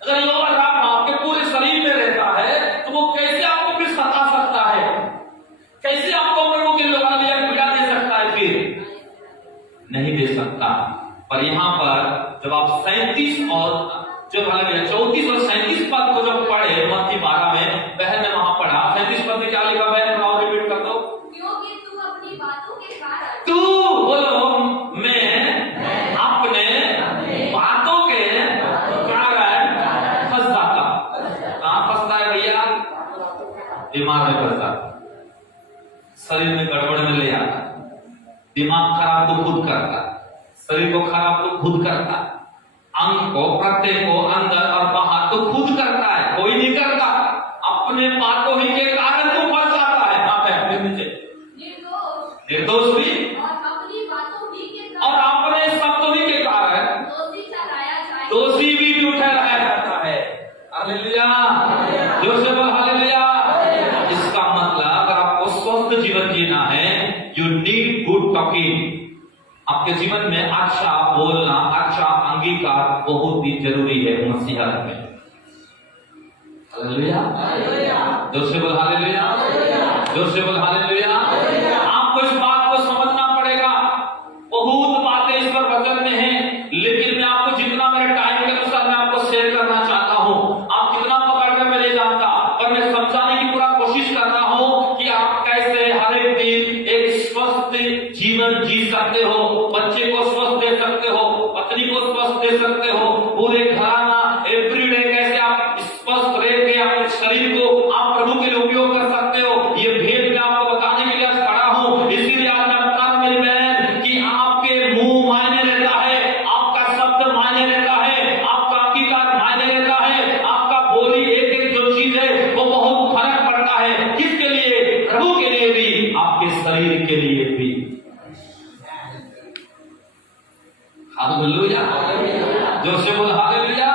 अगर यहोवा राफा आपके पूरे शरीर में रहता है तो वो कैसे आपको फिर सता सकता है? कैसे आपको प्रभु के लोग पीड़ा दे सकता है? फिर नहीं दे सकता। पर यहाँ पर जब आप 37 और जो 34 और 37 पद को जब पढ़े मत्ती 12 में, बहन ने वहां पढ़ा 37 पद में क्या लिखा? बहन और रिपीट कर दो। क्योंकि तू अपनी बातों के कारण, तू बोलो मैं अपने बातों के कारण फंस जाता। कहां फंसता है भैया? दिमाग में फंसता, शरीर में गड़बड़ में ले आता। दिमाग खराब तो खुद करता, शरीर को खराब तो खुद करता, अंग को, प्रत्येक को अंदर और बाहर तो खुद करता है, कोई नहीं करता। अपने बातों ही के कारण तो फंस जाता है। अपने नीचे निर्दोष भी और अपनी बातों ही के और कारण अपने शब्दों ही के कारण दोषी ठहराया जाए। दोषी भी ठहराया जाता है। हालेलुया, जोर से बोल हालेलुया। इसका मतलब अगर आपको स्वस्थ जीवन जीना है, यू नीड गुड टॉकिंग। आपके जीवन में अच्छा बोलना, अच्छा अंगीकार बहुत ही जरूरी है मसीहत में। हालेलुया, जोर से बोल हालेलुया, जोर से बोल हालेलुया। आपको इस बात को समझना पड़ेगा। बहुत बातें इस पर वचन में हैं, लेकिन मैं आपको जितना मेरे टाइम के अनुसार मैं आपको शेयर करना चाहता हूं, आप कितना पकड़ कर मैं नहीं जानता, पर मैं समझाने की पूरा कोशिश कर रहा हूं कि आप कैसे हर एक दिन एक स्वस्थ जीवन जी सकते हो। बच्चे को स्वस्थ दे सकते हो, पत्नी को स्वस्थ दे सकते हो, पूरे घराना एवरीडे कैसे आप स्वस्थ रह के अपने शरीर को आप प्रभु के लिए उपयोग कर सकते हो। ये भेद मैं आपको बताने के लिए आज खड़ा हूं। इसीलिए आज मैं बता रहा हूं मेरी बहन कि आपके मुंह मायने रहता है, आपका शब्द मायने रहता है, आपका अंगीकार मायने रहता है, आपका बोली एक एक जो चीज है वो बहुत फर्क पड़ता है। किसके लिए? प्रभु के लिए भी, आपके शरीर के लिए भी। हालेलुया, जोर से बोल हालेलुया।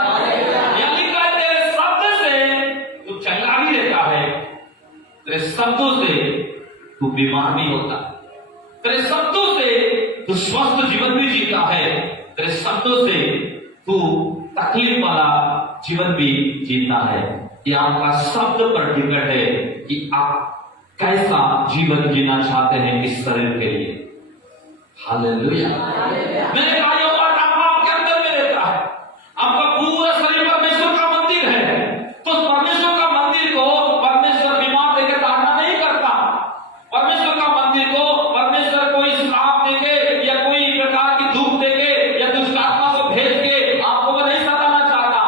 यानी तेरे शब्द से तू चंगा भी रहता है, तेरे शब्दों से तू बीमार नहीं होता, तेरे शब्दों से तू स्वस्थ जीवन भी जीता है, तेरे शब्दों से तू तकलीफ वाला जीवन भी जीता है। ये आपका शब्द पर डिपेंड है कि आप कैसा जीवन जीना चाहते हैं इस शरीर के लिए। हालेलुया। मैंने कहा यहोवा राफा आपके अंदर में रहता है, आपका पूरा शरीर परमेश्वर का मंदिर है। तो परमेश्वर का मंदिर को परमेश्वर बीमार देकर ताड़ना नहीं करता। परमेश्वर का मंदिर को परमेश्वर कोई श्राप देके या कोई प्रकार की दुख देके या दुष्ट आत्मा को भेज के आपको वो नहीं सताना चाहता।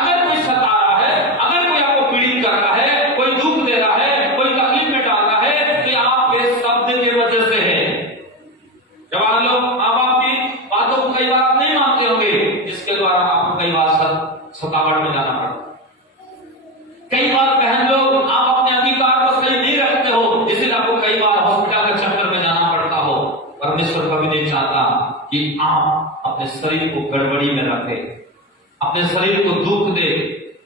अगर कोई सता रहा है, अगर कोई आपको पीड़ित कर रहा है, कोई दुख दे रहा है, कोई तकलीफ में डाल रहा है, तो आपके शब्द की वजह से है। जवान लोग, अब आपकी बातों को कई बार आप नहीं मानते होंगे, जिसके द्वारा आपको कई बार सतावट में जाना पड़ता। कई बार बहन लोग आप अपने अधिकार को सही नहीं रखते हो, इसलिए आपको कई बार हॉस्पिटल के चक्कर में जाना पड़ता हो। परमेश्वर कभी नहीं चाहता कि आप अपने शरीर को गड़बड़ी में रखें, अपने शरीर को दुख दे,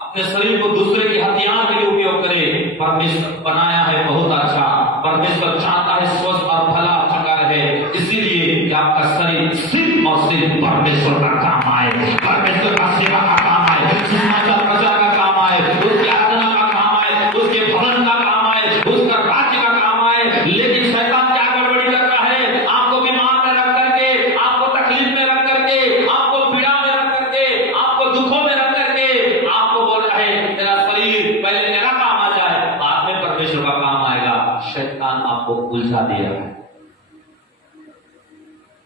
अपने शरीर को दूसरे के हथियार के लिए उपयोग करें। परमेश्वर बनाया है बहुत अच्छा, परमेश्वर चाहता है स्वस्थ और भला चंगा रहे, इसीलिए कि आपका शरीर सिर्फ और सिर्फ परमेश्वर का काम आए, परमेश्वर का सेवा का काम आए, सुसमाचार प्रचार का काम आए, उसकी आराधना का काम आए, उसके भवन का काम आए, उसका राज्य का काम आए। लेकिन शैतान क्या गड़बड़ी कर रहा है? आपको बीमार में रख करके, आपको तकलीफ में रख करके, आपको पीड़ा में रख करके, आपको दुखों में रख करके आपको बोल रहा है तेरा शरीर पहले मेरा काम आ जाए, बाद में परमेश्वर का काम आएगा। शैतान आपको उलझा दिया है।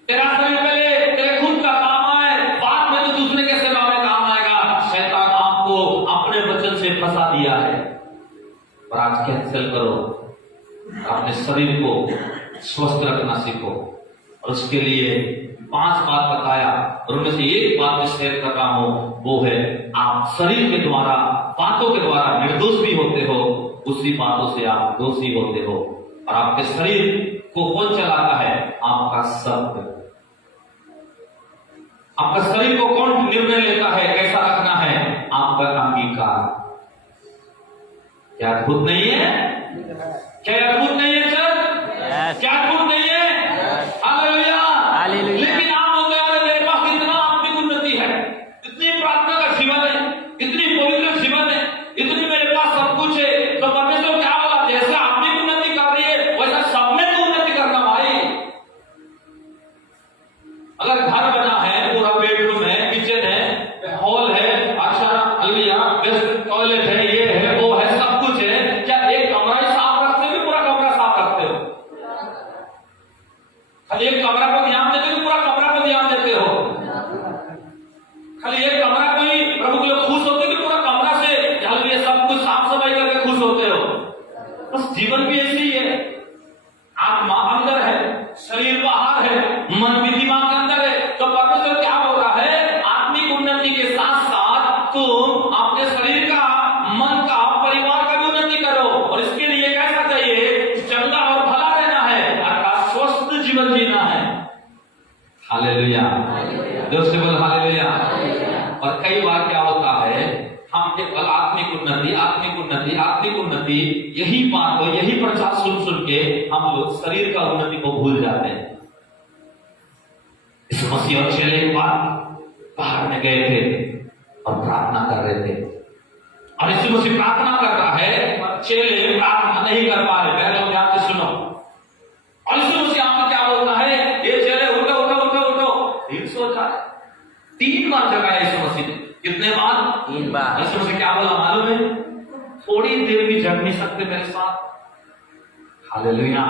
तेरा शरीर पहले तेरे खुद का काम आए, बाद में तो दूसरे के सेवा में काम आएगा। शैतान आपको अपने वचन से फंसा दिया है। और आज कैंसिल करो, अपने शरीर को स्वस्थ रखना सीखो। और उसके लिए 5 बात बताया, और उनमें से एक बात मैं शेयर कर रहा हूं, वो है आप शरीर के द्वारा, बातों के द्वारा निर्दोष भी होते हो, उसी बातों से आप दोषी होते हो। और आपके शरीर को कौन चलाता है? आपका शब्द। आपका शरीर को कौन निर्णय लेता है कैसा रखना है? आपका अंगीकार। क्या अद्भुत नहीं है? क्या अद्भुत नहीं है सर? क्या अद्भुत नहीं है? हालेलुया। लेकिन आप बोलते हैं मेरे पास इतना आत्मिक उन्नति है, इतनी प्रार्थना का जीवन है, इतनी पवित्र जीवन है, इतनी मेरे पास सब कुछ है, तो परमेश्वर क्या बोला? जैसे आत्मिक उन्नति कर रही है वैसा सब में तो उन्नति करना भाई। अगर घर बना है, पूरा बेडरूम है, किचन है, हॉल है, अच्छा हालेलुया, बेस्ट टॉयलेट है, ये है वो है, सब कुछ है, क्या एक कमरा ही साफ रखते हो? पूरा कमरा साफ रखते हो? खाली एक कमरा को ध्यान देते हो? पूरा कमरा को ध्यान देते हो? खाली एक कमरा को ही प्रभु के लोग खुश होते हो कि पूरा कमरा से हालेलुया सब कुछ साफ सफाई करके खुश होते हो? बस जीवन भी ऐसे ही है। आत्मा अंदर है, शरीर बाहर है, मन भी दिमाग के अंदर है। तो परमेश्वर क्या बोल रहा है? आत्मिक उन्नति के साथ साथ तुम अपने शरीर का, मन का, परिवार का भी उन्नति करो। और इसके लिए कैसा चाहिए? चंगा और भला रहना है, अर्थात स्वस्थ जीवन जीना है। हालेलुया। देव से बोल हालेलुया। और कई बार क्या होता है, हम केवल आत्मिक उन्नति, आत्मिक उन्नति, आत्मिक उन्नति, यही बात हो, यही प्रचार सुन सुन के हम लोग शरीर का उन्नति को भूल जाते हैं। इस मसीह और चेले के बाद बाहर में गए थे और प्रार्थना कर रहे थे, और इसी मसीह प्रार्थना कर रहा है, चेले प्रार्थना नहीं कर पा रहे। पहले ध्यान से सुनो। और इसी मसीह आकर क्या बोलता है? ये चेले उठो उठो उठो उठो। 3 बार जगाया इस मसीह ने। कितने बार? 3 बार। इस मसीह क्या बोला मालूम है? थोड़ी देर भी जग नहीं सकते मेरे साथ? हालेलुया।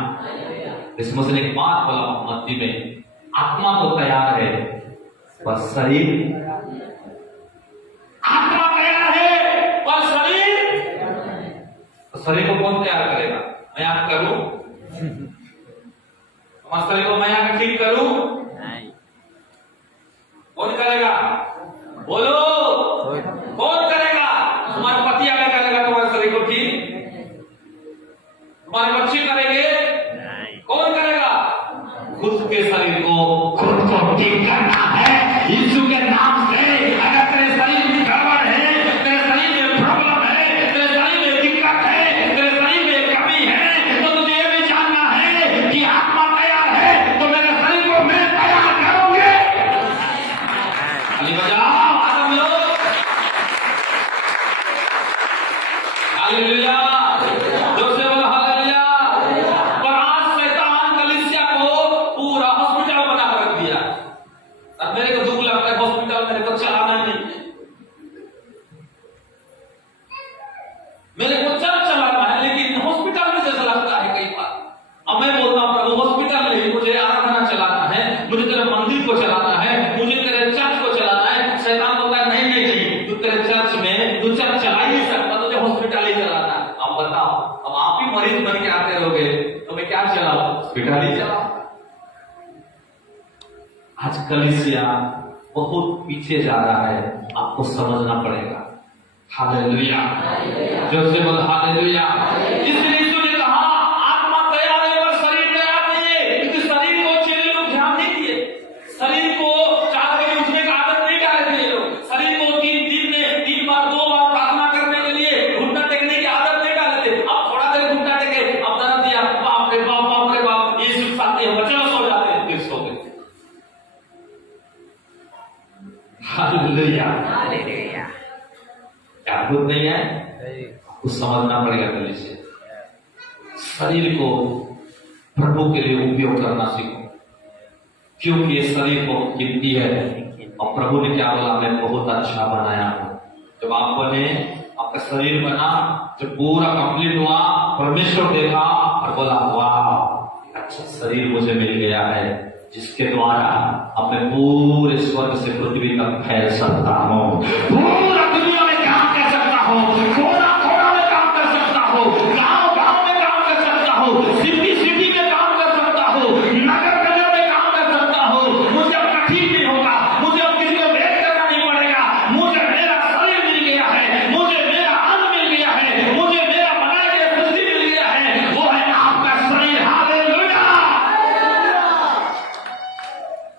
इस मसीह ने एक बात बोला मत्ती में, आत्मा तो तैयार है पर शरीर, आत्मा तैयार है पर शरीर, तो शरीर को कौन तैयार करेगा? मैं आप करूं? तुम्हारे शरीर को मैं आकर ठीक करूं? कौन करेगा? बोलो, कौन करेगा? तुम्हारे पति आगे करेगा तुम्हारे शरीर को ठीक? तुम्हारे बच्चे करेंगे? कौन करेगा? खुद के शरीर को खुद को ठीक करना है यीशु के नाम से। अगर तेरे शरीर में गड़बड़ है, तेरे शरीर में प्रॉब्लम है, तेरे शरीर में दिक्कत है, तेरे शरीर में कमी है, तो तुझे ये भी जानना है कि आत्मा तैयार है तो मेरे शरीर को मैं तैयार करूंगी। बजाओ आदम लोग, हालेलुया। मेरे को दुख लगता है हॉस्पिटल मेरे को चलाना नहीं, मेरे को चलाना है, लेकिन हॉस्पिटल में जैसा लगता है कई बार। अब मैं बोलता हूँ प्रभु हॉस्पिटल नहीं, मुझे आराधना चलाना है, मुझे तेरे मंदिर को चलाना है, मुझे तेरे चर्च को चलाना है। शैतान बोलता है नहीं नहीं नहीं, तू तेरे चर्च में तू चर्च चला ही नहीं सकता, तुझे हॉस्पिटल ही चलाना है। अब बताओ, अब आप ही मरीज बन के आते रहोगे तो मैं क्या चलाऊं? हॉस्पिटल ही चलाऊं। आज कलीसिया बहुत पीछे जा रहा है, आपको समझना पड़ेगा। हालेलुया। जो से बोल हालेलुया। इसलिए यीशु ने कहा आत्मा तैयार है पर शरीर तैयार नहीं है, क्योंकि शरीर को चेले लोग ध्यान नहीं दिए। शरीर हालेलुया। क्या अद्भुत नहीं है? कुछ समझना पड़ेगा पहले से। शरीर को प्रभु के लिए उपयोग करना सीखो, क्योंकि ये शरीर बहुत कीमती है और प्रभु ने क्या बोला, मैं बहुत अच्छा बनाया हूं। जब आप बने, आपका शरीर बना, जब पूरा कंप्लीट हुआ, परमेश्वर देखा और बोला वाह अच्छा शरीर मुझे मिल गया है, जिसके द्वारा अब मैं पूरे स्वर्ग से पृथ्वी तक फैल सकता हूँ, पूरा दुनिया में काम कर सकता हूँ, कोना कोना में काम कर सकता हूँ, गांव गांव में काम कर सकता हूँ, सिटी सिटी में काम कर सकता हूँ, नगर नगर में काम कर सकता हूँ। मुझे अब कठिन नहीं होगा, मुझे अब किसी को वेट करना नहीं पड़ेगा। मुझे मेरा शरीर मिल गया है, मुझे मेरा अन्न मिल गया है, मुझे मेरा बनाया गया पृथ्वी मिल गया है, वो है आपका शरीर। हालेलुया।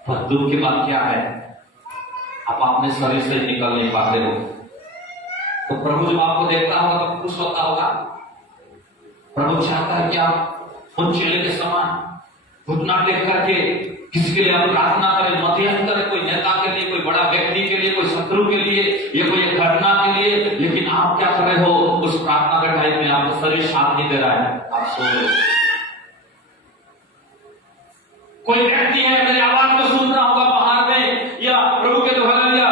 पर दुख की बात क्या है, आप अपने शरीर से निकल नहीं पाते हो। तो प्रभु जब आपको देखता होगा तो खुश होता होगा। प्रभु चाहता है कि आप उन चेले के समान घुटना टेक करके किसी के लिए आप प्रार्थना करें, मध्यस्थ करें, कोई नेता के लिए, कोई बड़ा व्यक्ति के लिए, कोई शत्रु के लिए, या कोई एक घटना के लिए। लेकिन आप क्या कर रहे हो, उस प्रार्थना के टाइम में आपको शरीर साथ नहीं दे रहा है, आप सो रहे हो। कोई व्यक्ति है मेरी आवाज को सुन रहा होगा बाहर में, या प्रभु के द्वारा या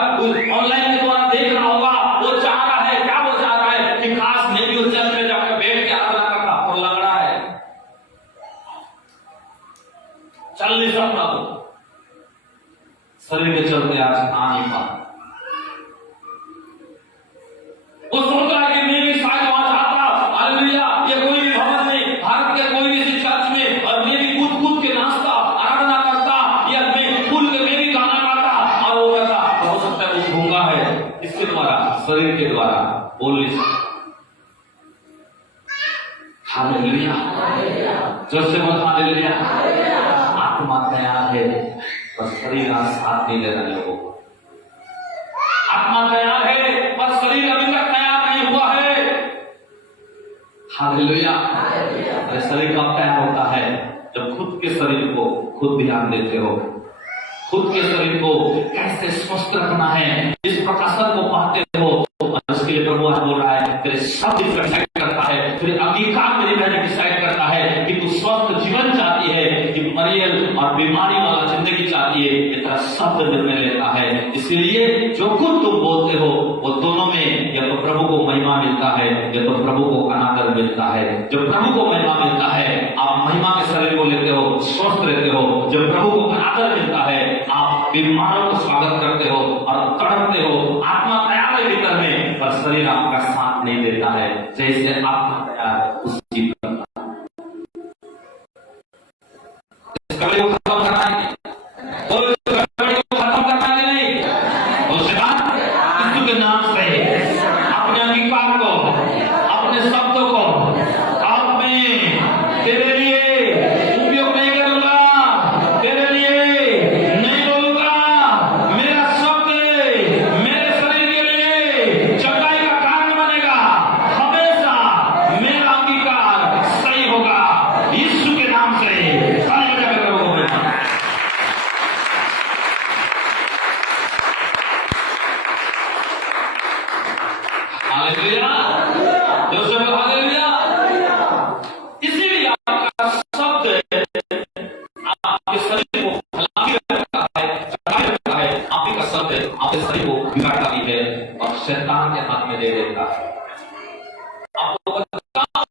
ऑनलाइन के द्वारा देख रहा होगा, वो चाह रहा है, क्या वो चाह रहा है कि खास मैं भी उस चर्च में जाकर बैठ के आराधना करता, और लग रहा है चल नहीं सकता, तो शरीर के चलते आज आ नहीं पा। वो सोच रहा है कि मैं भी शायद वहां जाता, हालेलुया, ये कोई भी भवन में, भारत के कोई भी चर्च में, और मैं भी कूद कूद के नाचता, आराधना करता, या मैं खुल के मैं भी गाना गाता, और वो कहता हो सकता है वो गूंगा है, इसके द्वारा, शरीर के द्वारा बोल नहीं सकता। हालेलुया, जोर से बोल हालेलुया। आत्मा तैयार है पर शरीर आज साथ नहीं दे रहा लोगों को। आत्मा तैयार है पर शरीर अभी तक तैयार नहीं हुआ है। हालेलुया। अरे शरीर कब तैयार होता है, जब खुद के शरीर को खुद ध्यान देते हो, खुद के शरीर को कैसे स्वस्थ रखना है इस प्रकाशन को पाते हो। उसके लिए प्रभु बोल रहा है, तेरे सब डिसाइड करता है, तेरे अंगीकार मेरी बहन डिसाइड करता है कि तू स्वस्थ जीवन चाहती है कि मरियल और बीमारी वाला जिंदगी चाहती है, ये तेरा शब्द निर्णय लेता है। इसलिए जो कुछ तुम बोलते हो वो दोनों में या तो प्रभु को महिमा मिलता है या तो प्रभु को अनादर मिलता है। जब प्रभु को महिमा मिलता है आप महिमा के शरीर को लेते हो, स्वस्थ रहते हो। जब प्रभु को अनादर मिलता है आप बीमारों को स्वागत करते हो और तड़पते हो। आत्मा तैयार है भीतर में पर शरीर आपका साथ नहीं देता है। जैसे आत्मा तैयार है उसकी खत्म करना है, और खत्म करना है नहीं, उसके बाद यीशु के नाम से अपने अंगीकार को, अपने शब्दों को आप में तेरे लिए उपयोग नहीं करूंगा, तेरे लिए नहीं बोलूंगा। मेरा शब्द मेरे शरीर के लिए चंगाई का कारण बनेगा। हमेशा मेरा अंगीकार सही होगा यीशु के नाम से। इसीलिए आपका शब्द आपके शरीर को फैला रखता है, आपका शब्द आपके शरीर को बिगाड़ता भी है और शैतान के हाथ में दे देता है। आपको बताऊं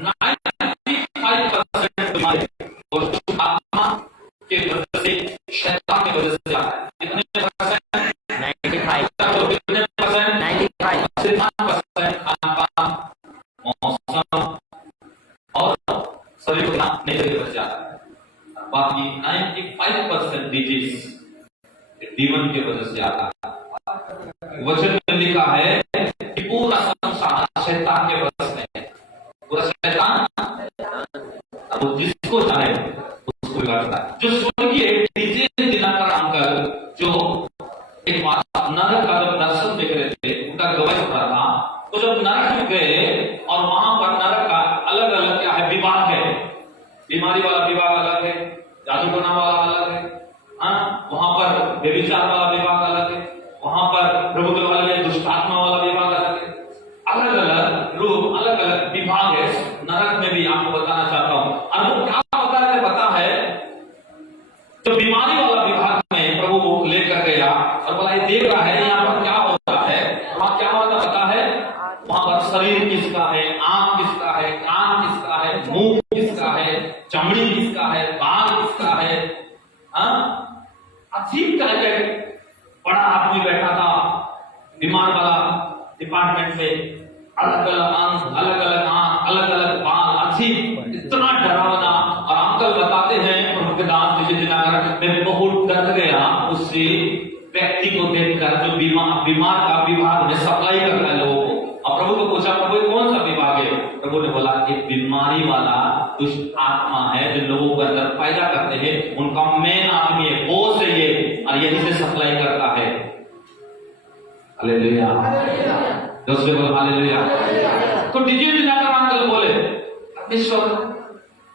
95% बीमारी और आत्मा के वजह से, शैतान की वजह से आता है। कितने परसेंट? 95%, कितने परसेंट? 95% मौसम और शरीर को नहीं की वजह से आता है। बाकी 95% डिजीज जीवन की वजह से आता है। वचन में लिखा है कि पूरा संसार शैतान के वश में है। पूरा शैतान अब जिसको चाहे उसको बिगाड़ता है। जो स्वर्गीय डीजे दिनकर अंकल जो एक नरक का जब दर्शन देख रहे थे, उनका गवाही हो रहा था, तो जब नरक में गए और वहां पर नरक का अलग अलग क्या है विभाग है, बीमारी वाला विभाग अलग है, जादू करना वाला अलग है, वहां पर व्यभिचार वाला तो बीमारी वाला विभाग में प्रभु को लेकर गया और बोला ये देख रहा है यहाँ पर क्या हो रहा है, वहां क्या होता पता है, वहां पर शरीर किसका है, आंख किसका है, कान किसका है, मुंह किसका है, चमड़ी किसका है, बाल किसका है। अजीब तरह के बड़ा आदमी बैठा था बीमार वाला डिपार्टमेंट में, अलग अलग अंग, अलग अलग आंख, अलग अलग बाल, अजीब, इतना डरावना। और अंकल बताते हैं प्रभु के दास दिनाकर, मैं बहुत डर गया उसी व्यक्ति को देखकर जो बीमार का विभाग में सप्लाई कर रहा है लोगों को। और प्रभु को पूछा, प्रभु कौन सा विभाग है? प्रभु ने बोला एक बीमारी वाला दुष्ट आत्मा है जो लोगों के अंदर पैदा करते हैं, उनका मेन आदमी है, बोस है ये, और यही से सप्लाई करता है। हालेलुया, दूसरे बोल हालेलुया। तो डीजे जाकर अंकल बोले, परमेश्वर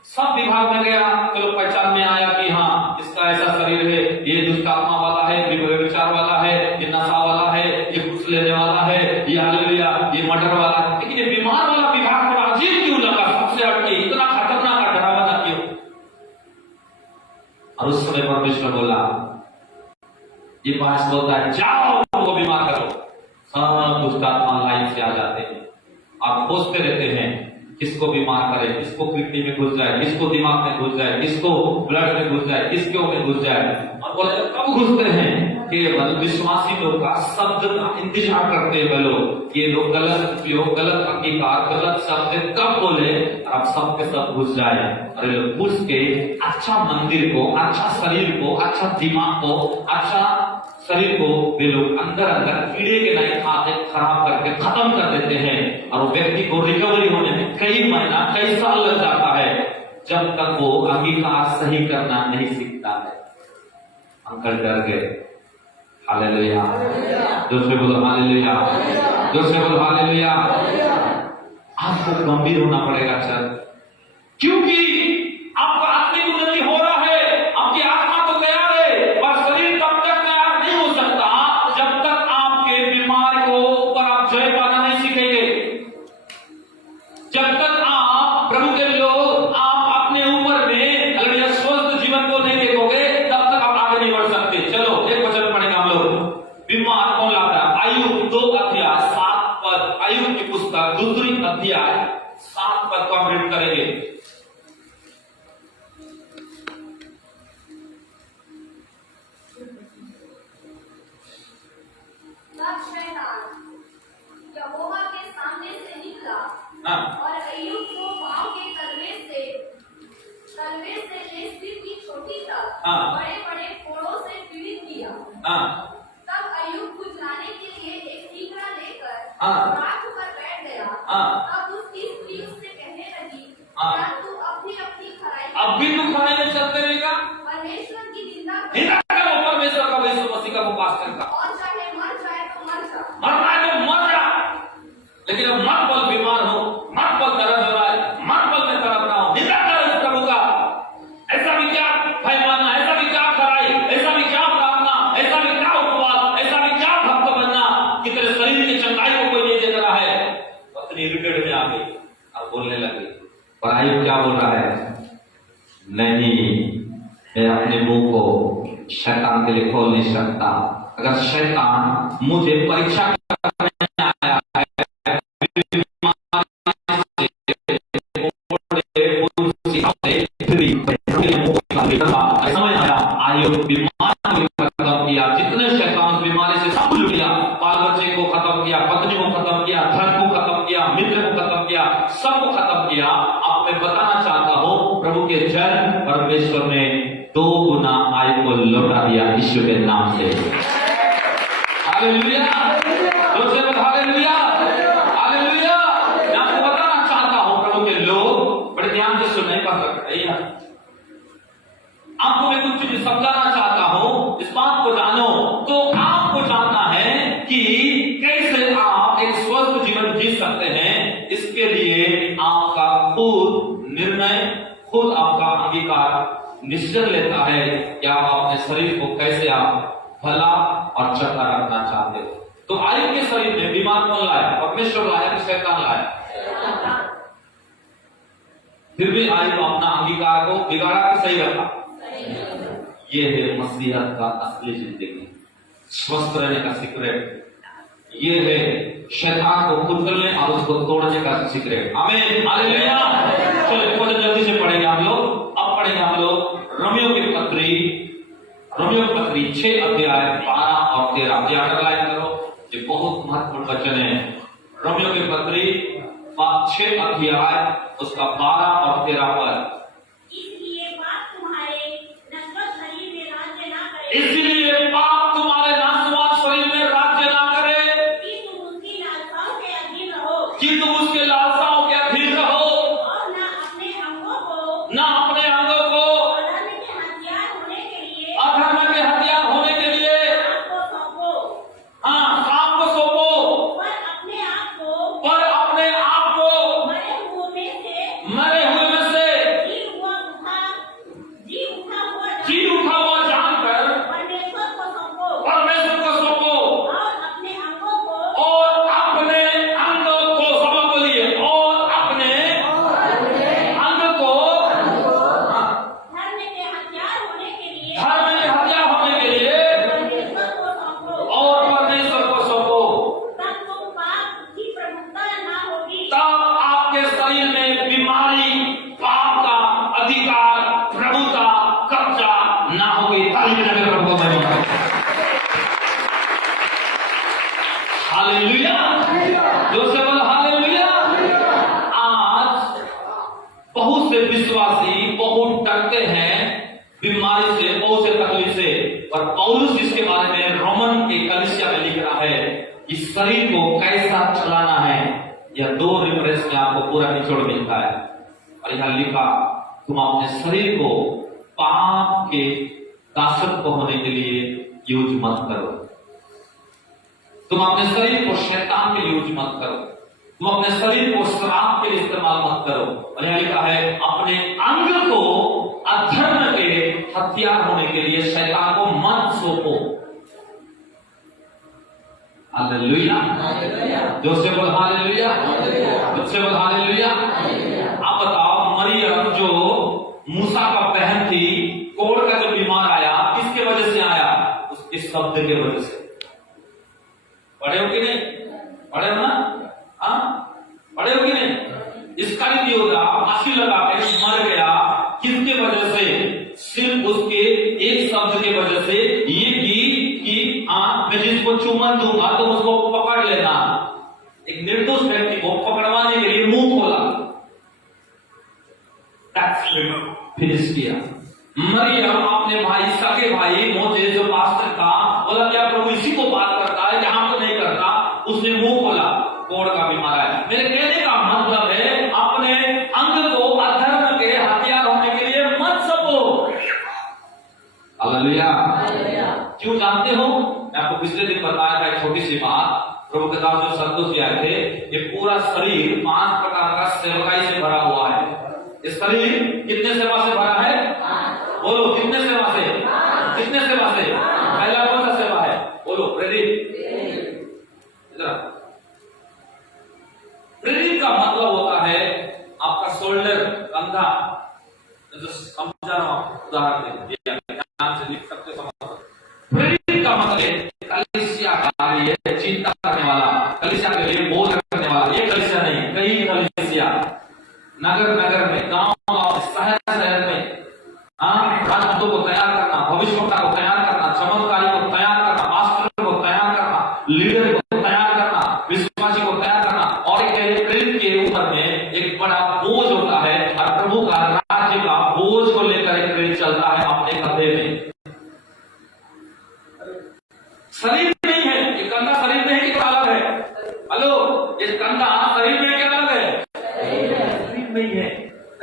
सब विभाग में गया, चलो पहचान में आया कि हाँ इसका ऐसा शरीर है, ये दुष्ट आत्मा वाला है, ये विचार वाला है, ये नशा वाला है, ये घूस लेने वाला है, ये हालेलुया, ये मर्डर वाला है। लेकिन ये बीमार वाला विभाग थोड़ा अजीब क्यों लगा, सबसे हटके, इतना खतरनाक डरावना क्यों? और उस समय परमेश्वर बोला, ये पास बोलता है जाओ वो बीमार करो। सब दुष्ट आत्मा लाइन से आ जाते हैं और खोजते रहते हैं किसको बीमार करे, किसको किडनी में घुस जाए, किसको दिमाग में घुस जाए, किसको ब्लड में घुस जाए, किसके में घुस जाए। और बोले कब घुसते हैं? केवल विश्वासी लोग का शब्द का इंतजार करते हैं लोग, ये लोग गलत उपयोग, गलत अंगीकार, गलत शब्द कब बोले और अब सब के सब घुस जाए। अरे लोग घुस के अच्छा मंदिर को, अच्छा शरीर को, अच्छा दिमाग को, अच्छा शरीर को वे लोग अंदर अंदर कीड़े के नहीं खाते खराब करके खत्म कर देते हैं। और वो व्यक्ति को रिकवरी होने में कई महीना, कई साल लग जाता है, जब तक वो अंगीकार सही करना नहीं सीखता है। अंकल डर गए। हालेलुया, दूसरे बोलो हालेलुया, दूसरे बोलो हालेलुया। आपको गंभीर होना पड़ेगा सर, क्योंकि आपका आत्मिक उन्नति हो रहा है, आपकी आत्मा तो तैयार है, पर शरीर तब तक तैयार नहीं हो सकता जब तक आपके बीमार को ऊपर आप जय पाना नहीं सीखेंगे। जब तक आप प्रभु के लोग आप अपने ऊपर में अगर स्वस्थ जीवन को नहीं देखोगे तब तक आप आगे नहीं बढ़ सकते। चलो एक वचन पढ़ेंगे हम लोग। बीमार कौन लाता है? आयुब 2 अध्याय 7 पद, आयुब की पुस्तक 2 अध्याय 7 पद को हम रीड करेंगे। यहोवा के सामने से निकला और अय्यूब को पांव के तलवे से ले सिर की चोटी तक बड़े बड़े फोड़ों से पीड़ित किया। तब अय्यूब कुछ लाने के लिए एक ठीकरा लेकर राख पर बैठ गया। तब उसकी स्त्री उससे कहने लगी, क्या तू अब भी अपनी खराई में चलते रहेगा? परमेश्वर की निंदा करो, परमेश्वर का यीशु मसीह का उपास करता, और चाहे मर जाए तो मर जा, मरना है तो मर जा। लेकिन अब मत बोल बीमार हो, मत बोल दर्द हो रहा है, मत बोल मैं तड़प रहा हूं। निंदा करो इस प्रभु का। ऐसा भी क्या फैलाना, ऐसा भी क्या खराई, ऐसा भी क्या प्रार्थना, ऐसा भी क्या उपवास, ऐसा भी क्या भक्त बनना कि तेरे शरीर की चंगाई को कोई नहीं देख रहा है। पत्नी इरिटेट में आ गई और बोलने लगी, और आयुब क्या बोल रहा है? नहीं, मैं अपने मुंह को शैतान के लिए खोल नहीं सकता। अगर शैतान मुझे परीक्षा करने आया है, समय आया, आयुब बीमारी को खत्म किया, जितने शैतान उस बीमारी से सब लुट लिया, बाल बच्चे को खत्म किया, पत्नी को खत्म किया, धन को खत्म किया, मित्र को खत्म किया, सबको खत्म किया। अब मैं बताना चाहता हूँ प्रभु के जन परमेश्वर ने 2 गुना आयु को लौटा दिया यीशु के नाम से। Hallelujah, hallelujah, hallelujah. मैं आपको बताना चाहता हूँ प्रभु के लोग बड़े ध्यान से सुन, नहीं पा सकते यार, आपको मैं कुछ चीज समझाना चाहता हूं, इस बात को जानो। तो आपको जानना है कि कैसे आप एक स्वस्थ जीवन जी सकते हैं। इसके लिए आपका खुद निर्णय, खुद आपका अंगीकार निश्चय लेता है कि आप अपने शरीर को कैसे आप भला और चंगा रखना चाहते हो। तो आयु के शरीर में बीमार कौन लाया? परमेश्वर लाया कि शैतान लाया? फिर भी आयु अपना अंगीकार को बिगाड़ा कि सही रखा? ये है मसीहत का असली जिंदगी, स्वस्थ रहने का सीक्रेट। ये है शैतान को कुचलने और उसको तोड़ने का सीक्रेट। आमीन, हालेलुया। चलो बहुत जल्दी से पढ़ेंगे हम लोग। अब पढ़ेंगे हम लोग रोमियो की पत्री 6 अध्याय 12 और 13। ये अंडरलाइन करो, ये बहुत महत्वपूर्ण वचन है। रोमियो की पत्री 6 अध्याय उसका 12 और 13 पर। इसलिए पाप तुम्हारे नश्वर शरीर में राज्य ना करे, इसलिए पाप तुम्हारे नासवान शरीर में राज्य ना करे, कि तुम उसकी लालसाओं के अधीन रहो, कि तुम उसके लालसाओं के अधीन रहो, और न अपने अंगों को ना अपने अंगों को अधर्म के हथियार होने के लिए अधर्म के हथियार होने के लिए आपको सौंपो, काम को सौंपो, पर अपने आप को पर अपने आप को मरे हुए में से जी उठा हुआ जानकर परमेश्वर को सौंपो, परमेश्वर को सौंपो, और अपने अंगों को और अपने अंग को सबक को लिए, और अपने अंग को धर्म के हथियार होने के लिए धर्म के हथियार होने के लिए परमेश्वर को सौंपो, और परमेश्वर को सौंपो। तब तुम पाप की प्रमुखता ना होगी, तब आपके शरीर में बीमारी, पाप का अधिकार, प्रभुता, कब्जा ना होगी। ताली प्रभु को महिमा करो। हालेलुया, जोर से बोलो हालेलुया। आज बहुत से विश्वासी बहुत डरते हैं बीमारी से, बहुत से तकलीफ से, और पौलुस इसके बारे में रोमन के कलीसिया में लिख रहा है कि शरीर को कैसा चलाना है। यह 2 रेफरेंस में आपको पूरा निचोड़ मिलता है, और यहां लिखा तुम अपने शरीर को पाप के दासत्व होने के लिए यूज मत करो। तुम अपने शरीर को शैतान के लिए यूज मत करो। तुम अपने शरीर को श्राप के लिए इस्तेमाल मत करो। और यहां लिखा है अपने अंग को अधर्म के हथियार होने के लिए शैतान को मत सौंपो। हालेलुया, जोर से बोल हालेलुया, जोर से बोल हालेलुया। आप बताओ, मरियम जो मूसा का बहन थी, कोढ़ का जो बीमार आया, किसके वजह से आया? उसके शब्द के वजह से। पढ़े हो कि नहीं? पढ़े हो ना? पढ़े हो कि नहीं? इसका योद्धा फांसी लगा के मर गया, किसके वजह से? सिर्फ उसके एक शब्द के वजह से, ये कि मैं जिसको चुम्बन दूंगा तो उसको पकड़ लेना। एक निर्दोष व्यक्ति को पकड़वाने के लिए मुंह खोला, फिनिश किया। मरियम अपने भाई, सगे भाई मोजे जो पास्टर था, बोला क्या प्रभु इसी को बात करता है, यहाँ तो नहीं करता। उसने मुंह खोला, कोढ़ का बीमार है। मेरे कहने का मतलब है अपने अंग को अधर्म के हथियार होने के लिए मत सौंपो। हालेलुया। क्यों जानते हो? मैं आपको पिछले दिन बताया था एक छोटी सी बात। प्रभु के दास जो संतोष आए थे, ये पूरा शरीर 5 प्रकार का सेवकाई से भरा हुआ है। ये शरीर कितने सेवा से भरा है? बोलो, कितने सेवा से? कितने सेवा से? पहला कौन सा सेवा है? बोलो, प्रेरित। प्रेरित का मतलब होता है आपका शोल्डर, कंधा। जो समझा रहा हूं, उदाहरण दे ध्यान से लिख सकते हो। प्रेरित का मतलब कलीसिया का लिए चिंता करने वाला, कलीसिया के लिए बोझ करने वाला। ये कलीसिया नहीं, कई कलीसिया नगर नगर में, गांव गांव, शहर शहर में राजदूतों को तैयार करना, भविष्यवक्ता को तैयार करना, चमत्कारी को तैयार करना, पास्टर को तैयार करना, लीडर को तैयार करना, विश्वासी को तैयार करना। और एक प्रेरित के ऊपर में एक बड़ा बोझ होता है, और प्रभु का राज्य का बोझ को लेकर एक प्रेरित चलता है अपने कंधे में। शरीर नहीं है ये कंधा, शरीर में है कि अलग है? हेलो, ये कंधा शरीर में क्या अलग है? शरीर में ही है।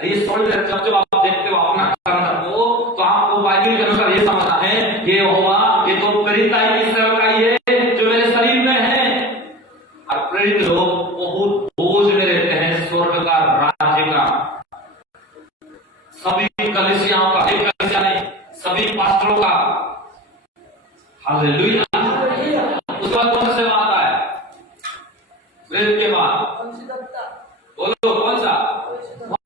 ये शोल्डर, जब आप देखते हो अपना कंधा को, तो आपको बाइबल के अनुसार ये समझना है, ये होगा, ये तो प्रेरिताई की सेवकाई है जो मेरे शरीर में है। और प्रेरित लोग बहुत बोझ में रहते हैं स्वर्ग का, राज्य का। सभी कलीसियाओं का, एक कलीसिया नहीं, सभी पास्टरों का। हालेलुया। उसके बाद कौन सा सेवा आता है? प्रेरित के बाद बोलो कौन सा?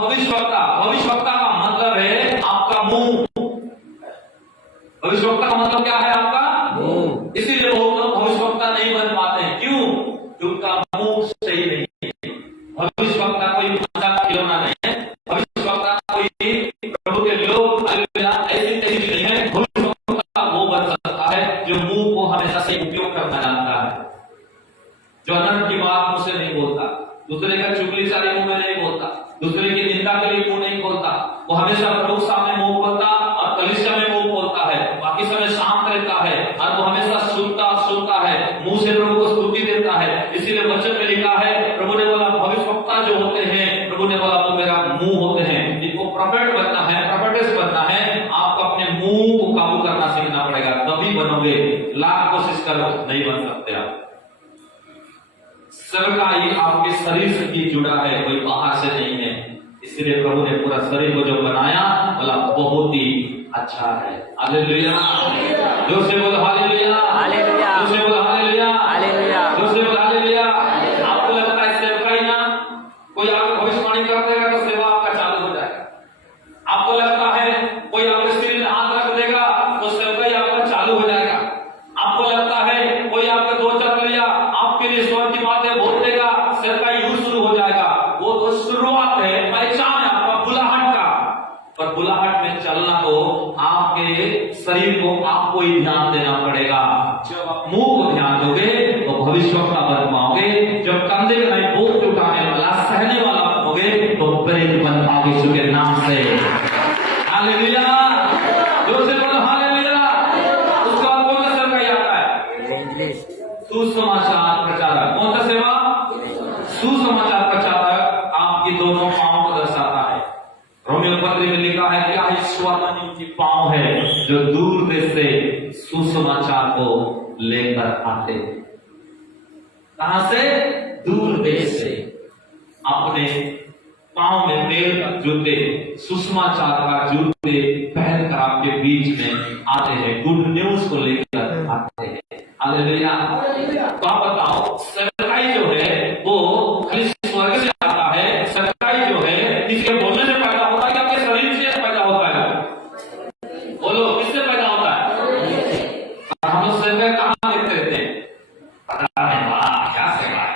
भविष्यवक्ता। भविष्यवक्ता का मतलब है आपका मुंह। भविष्यवक्ता का मतलब क्या है आपका? मुंह। इसीलिए बहुत लोग भविष्यवक्ता नहीं बन पाते हैं। क्यों? उनका मुंह सही नहीं है। भविष्यवक्ता कोई मजाक खिलौना नहीं है। भविष्यवक्ता कोई प्रभु के लोग ऐसी चीज नहीं है। भविष्यवक्ता वो बन सकता है जो मुंह को हमेशा सही उपयोग करना जानता है, जो अनर्थ की बात मुंह से नहीं बोलता, दूसरे का चुगलीचारी मुंह में नहीं बोलता, दूसरे की निंदा के लिए मुंह नहीं खोलता। वो हमेशा प्रभु के सामने मुंह खोलता और कलीसिया में मुंह खोलता है, बाकी समय शांत रहता है और वो हमेशा सुनता है, मुंह से प्रभु को स्तुति देता है। इसीलिए वचन में लिखा है, प्रभु ने बोला भविष्यवक्ता जो होते हैं, प्रभु ने बोला वो मेरा मुंह होते हैं। इनको प्रोफेट बनना है, प्रोफेटेस बनना है, आपको अपने मुंह को काबू करना सीखना पड़ेगा, तभी बनोगे। लाख कोशिश करो, नहीं बन सकते आप। सेवकाई आपके शरीर से ही जुड़ा है, कोई बाहर से नहीं है। इसलिए प्रभु ने पूरा शरीर को जो बनाया, बोला बहुत ही अच्छा है। हालेलुया, जोर से बोलो हालेलुया, हालेलुया, जोर से बोलो हालेलुया, हालेलुया, जोर से बोलो हालेलुया। आपको लगता है सेवकाई ना कोई आपको भविष्यवाणी कर देगा तो सेवा आपका चालू हो जाएगा। आपको लगता है कोई आपके शरीर में हाथ रख देगा तो सेवकाई आपका चालू हो जाएगा। आपको लगता है कोई आपके दो चार लिया आपके लिए स्वर्ग की बातें बोल देगा, सेवकाई यूं शुरू हो जाएगा। वो तो शुरुआत है, पहचान है आपका बुलाहट का। पर बुलाहट में चलना तो आपके शरीर को आपको ही ध्यान देना पड़ेगा। जब आप मुंह को ध्यान दोगे तो भविष्यवक्ता बन पाओगे। जब कंधे में बोझ उठाने वाला, सहने वाला बनोगे तो प्रेरित बन पाओगे यीशु के नाम से। हालेलुया, जोर से बोलो हालेलुया। उसके बाद कौन सा सेवकाई आता है? सुसमाचार प्रचारक। कौन सा सेवा? सुसमाचार प्रचारक आपकी दोनों पांवों को दर्शाता है। रोमियो पत्री में लिखा है, क्या ईश्वर की पांव है जो दूर देश से सुसमाचार को लेकर आते। कहां से? दूर देश से। अपने पांव में पैर का जूते, सुसमाचार का जूते पहनकर आपके बीच में आते हैं, गुड न्यूज को लेकर आते हैं। हालेलुया। तो आप बताओ, सेवकाई जो है वो खाली स्वर्ग से आता है? सेवकाई जो है किसी के बोलने से पैदा होता है कि आपके शरीर से पैदा होता है? बोलो, किससे पैदा होता है? हम लोग सेवकाई कहां देखते रहते हैं? पता नहीं, वाह क्या सेवा है,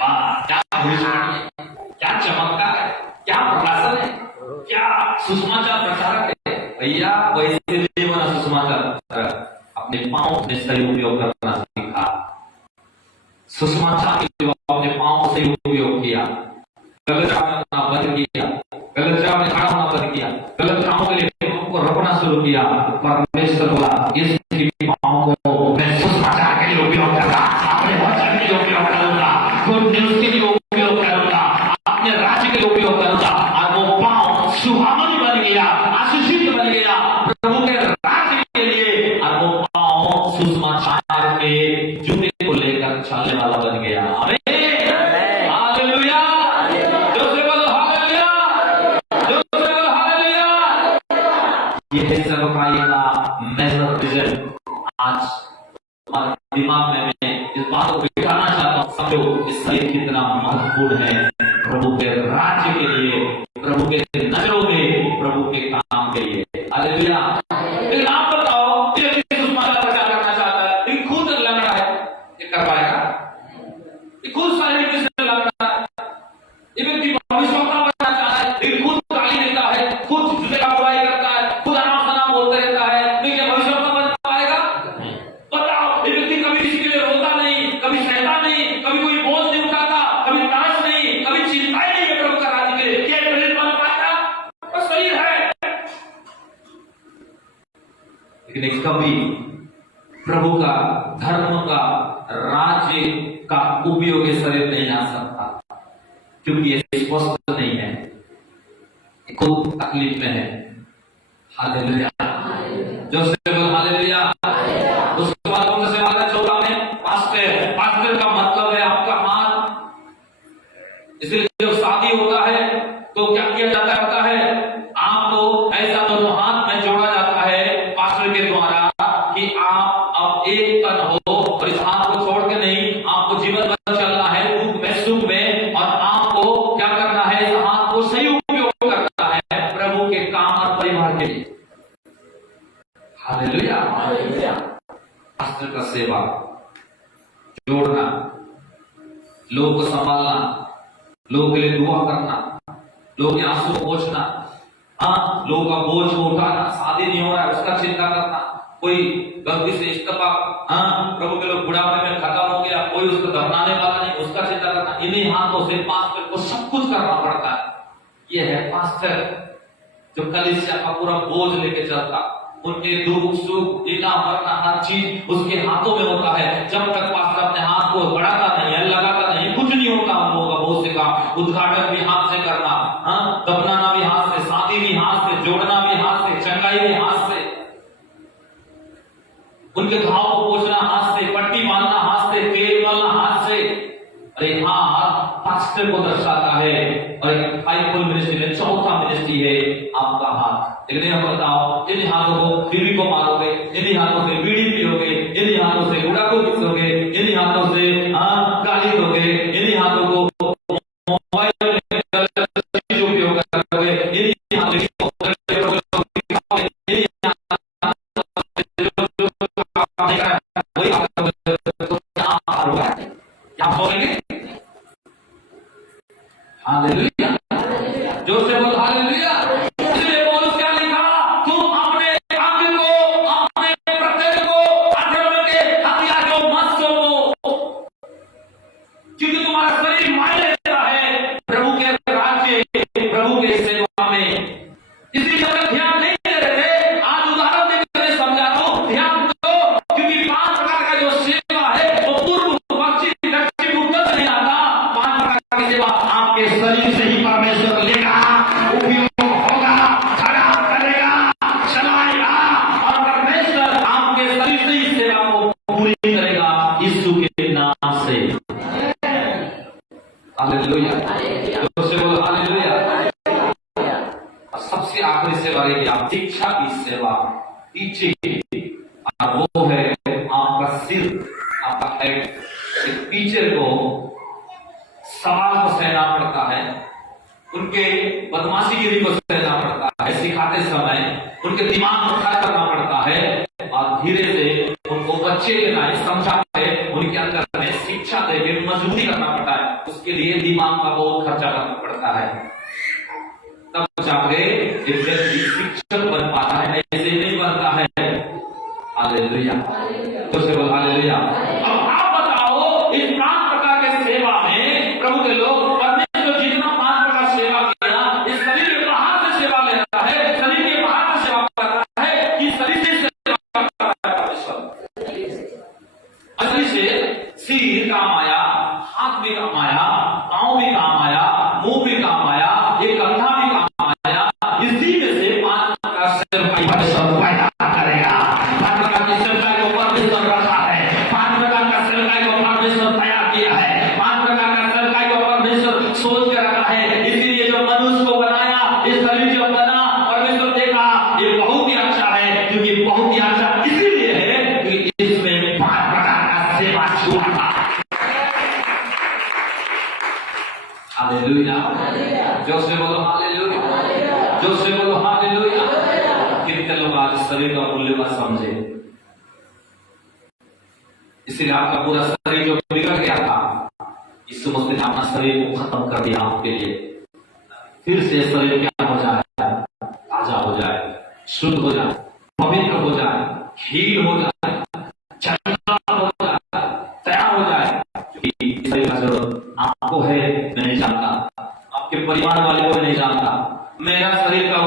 वाह क्या भविष्यवाणी है, क्या चमत्कार है, क्या प्रकाशन है, क्या सुसमाचार प्रचारक है। भैया वैसे नहीं बना सुसमाचार प्रचारक, अपने पांव में सही उपयोग करना सीखा। सुसमाचार के लिए अपने पांव से उपयोग किया, गलत काम बंद किया, गलत काम में खड़ा होना बंद किया, गलत कामों के लिए पांव को रखना शुरू किया। परमेश्वर बोला, इस पांव को मैं सुसमाचार के लिए उपयोग करूंगा, अपने वचन के लिए उपयोग करूंगा, गुड न्यूज के लिए उपयोग करूंगा, अपने राज्य के लिए उपयोग करूंगा। और वो पांव सुहावन बन गया, आशीषित बन गया प्रभु के राज्य के लिए। और वो पांव सुसमाचार के जूते को लेकर चलने वाला बन गया। हालेलुया, जोर से बोलो हालेलुया, जोर से बोलो हालेलुया। ये है सेवकाई का मैसेज। आज हमारे दिमाग में मैं इस बात को बिठाना चाहता हूँ, समझो इस शरीर कितना महत्वपूर्ण है प्रभु के राज्य के लिए, प्रभु के नजरों में, प्रभु के काम के लिए। हालेलुया। लेकिन आप बताओ, ये सुसमाचार प्रचार करना चाहता है, ये खुद लंगड़ा है, ये कर पाएगा? ये खुद शारीरिक से लंगड़ा है। ये व्यक्ति भविष्यवक्ता बनना चाहता है, ये खुद गाली देता है, खुद दूसरे का बुराई करता है, खुद अनाप-शनाप बोलते रहता है, तो क्या भविष्यवक्ता बन पाएगा? बताओ, ये व्यक्ति कभी किसी के लिए रोता नहीं, कभी सहता नहीं, कभी कोई बोझ नहीं उठाता, कभी तरस नहीं, कभी चिंता ही नहीं है प्रभु का राज्य के लिए, क्या प्रेरित बन पाएगा? बस सही है। लेकिन कभी प्रभु का, धर्म का, राज्य का उपयोग शरीर नहीं आ सकता, क्योंकि ये स्पष्ट नहीं है, खुद तकलीफ में है। हालेलुया, जो से बोल हालेलुया। उसके बाद कौन सा सेवा है? 14 में पास्टर। पास्टर का मतलब है आपका हाथ। इसलिए जब शादी होता है तो क्या किया जाता है? आपको ऐसा दोनों हाथ में जोड़ा जाता है पास्टर के द्वारा कि आप अब एक तन हो, और इस हाथ को छोड़ के नहीं, आपको जीवन भर चलना है, दुख में सुख में, और आपको क्या करना है? इस हाथ को सही उपयोग करना है प्रभु के काम और परिवार के लिए। हालेलुया। पास्टर का सेवा, जोड़ना, लोगों को संभालना, लोगों के लिए दुआ करना, लोगों के आंसू पोंछना, हाँ, लोगों का बोझ को उठाना, शादी नहीं हो रहा है उसका चिंता करना, कोई गलती से इस्तीफा, हाँ, प्रभु के लोग बुढ़ापे में खत्म हो गया, कोई उसको दफनाने वाला नहीं, उसका चिंता करना, इन्हीं हाथों से पास्टर को सब कुछ करना पड़ता है। ये है पास्टर जो कलीसिया का पूरा बोझ लेके चलता, उनके दुख सुख जीना मरना हर चीज उसके हाथों में होता है। जब तक पास्टर अपने हाथ को बढ़ाता नहीं है, लगाता नहीं, कुछ नहीं होता हम लोगों का बहुत से काम। उद्घाटन भी हाथ से करना, हाँ, दफनाना भी हाथ से, शादी भी हाथ से, जोड़ना भी हाथ से, चंगाई भी हाथ से, उनके घाव को पोंछना हाथ से, पट्टी बांधना हाथ से, तेल डालना हाथ से। अरे हाथ पास्टर को दर्शाता है। और फाइवफुल मिनिस्ट्री में चौथा मिनिस्ट्री है आपका हाथ। लेकिन अब बताओ, इन हाथों को बीवी को मारोगे, इन हाथों से बीड़ी पियोगे, इन हाथों से गुड़ा को घिसोगे, इन हाथों से गाली दोगे, इन हाथों को मोबाइल में जो उपयोग करोगे, इन हाथों क्या बोलेंगे? हालेलुया। जो से बोल हालेलुया। इसलिए पौलुस क्या लिखा? तुम अपने अंग को, अपने प्रत्येक को अधर्म के हथियार को मत सौंपो, क्योंकि तुम्हारा शरीर मायने देता है प्रभु के राज्य, प्रभु के सेवा में। इसलिए जब ध्यान नहीं दे रहे थे, आज उदाहरण देकर समझा दो, ध्यान दो, क्योंकि 5 प्रकार का जो सेवा है वो पूर्व पश्चिम दक्षिण उत्तर से नहीं आता। 5 प्रकार की सेवा आपके शरीर से ही परमेश्वर लेगा, उपयोग होगा, खड़ा करेगा, चलाएगा, और परमेश्वर आपके शरीर से ही सेवा को पूरी करेगा यीशु के नाम से। हालेलुया। जोर से बोलो हालेलुया। सबसे आखिरी सेवा है आप शिक्षा की सेवा, पीछे की, और वो है आपका सिर, आपका हेड। टीचर को सवाल को सहना पड़ता है, उनके बदमाशीगिरी को सहना पड़ता है, सिखाते समय उनके दिमाग को खड़ा करना पड़ता है, और धीरे से उनको बच्चे के नाम समझा के उनके अंदर में शिक्षा देके मजबूती करना पड़ता है। उसके लिए दिमाग का बहुत खर्चा करना पड़ता है, तब जाके एक व्यक्ति शिक्षक बन पाता है, ऐसे नहीं बनता है। हालेलुया। तो से बोल हालेलुया। अब आप बताओ, इस 5 प्रकार के सेवा में प्रभु के लोग परमेश्वर जितना 5 प्रकार सेवा किया, इस शरीर के बाहर से सेवा ले रहा है, शरीर के बाहर से सेवा कर रहा है कि शरीर से सेवा कर रहा है परमेश्वर? शरीर से सिर काम आया, हाथ भी काम आया, पांव भी काम आया, मुंह भी काम आया, एक कंधा भी काम आया। इसी में से 5 प्रकार से परमेश्वर पैदा करेगा। 5 प्रकार की सेवकाई को परमेश्वर रखा है, 5 प्रकार का सेवकाई को परमेश्वर तैयार किया है, 5 प्रकार का सेवकाई को परमेश्वर सोच के रखा है। इसीलिए जो मनुष्य को बनाया, इस शरीर जो बना, परमेश्वर देखा ये बहुत ही अच्छा है, क्योंकि बहुत ही अच्छा इसीलिए है कि इसमें 5 प्रकार का सेवा छुआ था। हालेलुया। जो से बोलो हालेलुया। जो से बोलो हालेलुया। कितने लोग आज शरीर का मूल्य का समझे, इसीलिए आपका पूरा शरीर जो बिगड़ गया था, यीशु मसीह ने अपना शरीर को खत्म कर दिया आपके लिए। फिर से शरीर क्या हो जाए? ताजा हो जाए, शुद्ध हो जाए, पवित्र हो जाए, हील हो जाए, चंगा हो जाए, तैयार हो जाए। क्योंकि शरीर का जरूरत आपको है, मैं नहीं जानता, आपके परिवार वाले को नहीं जानता, मेरा शरीर का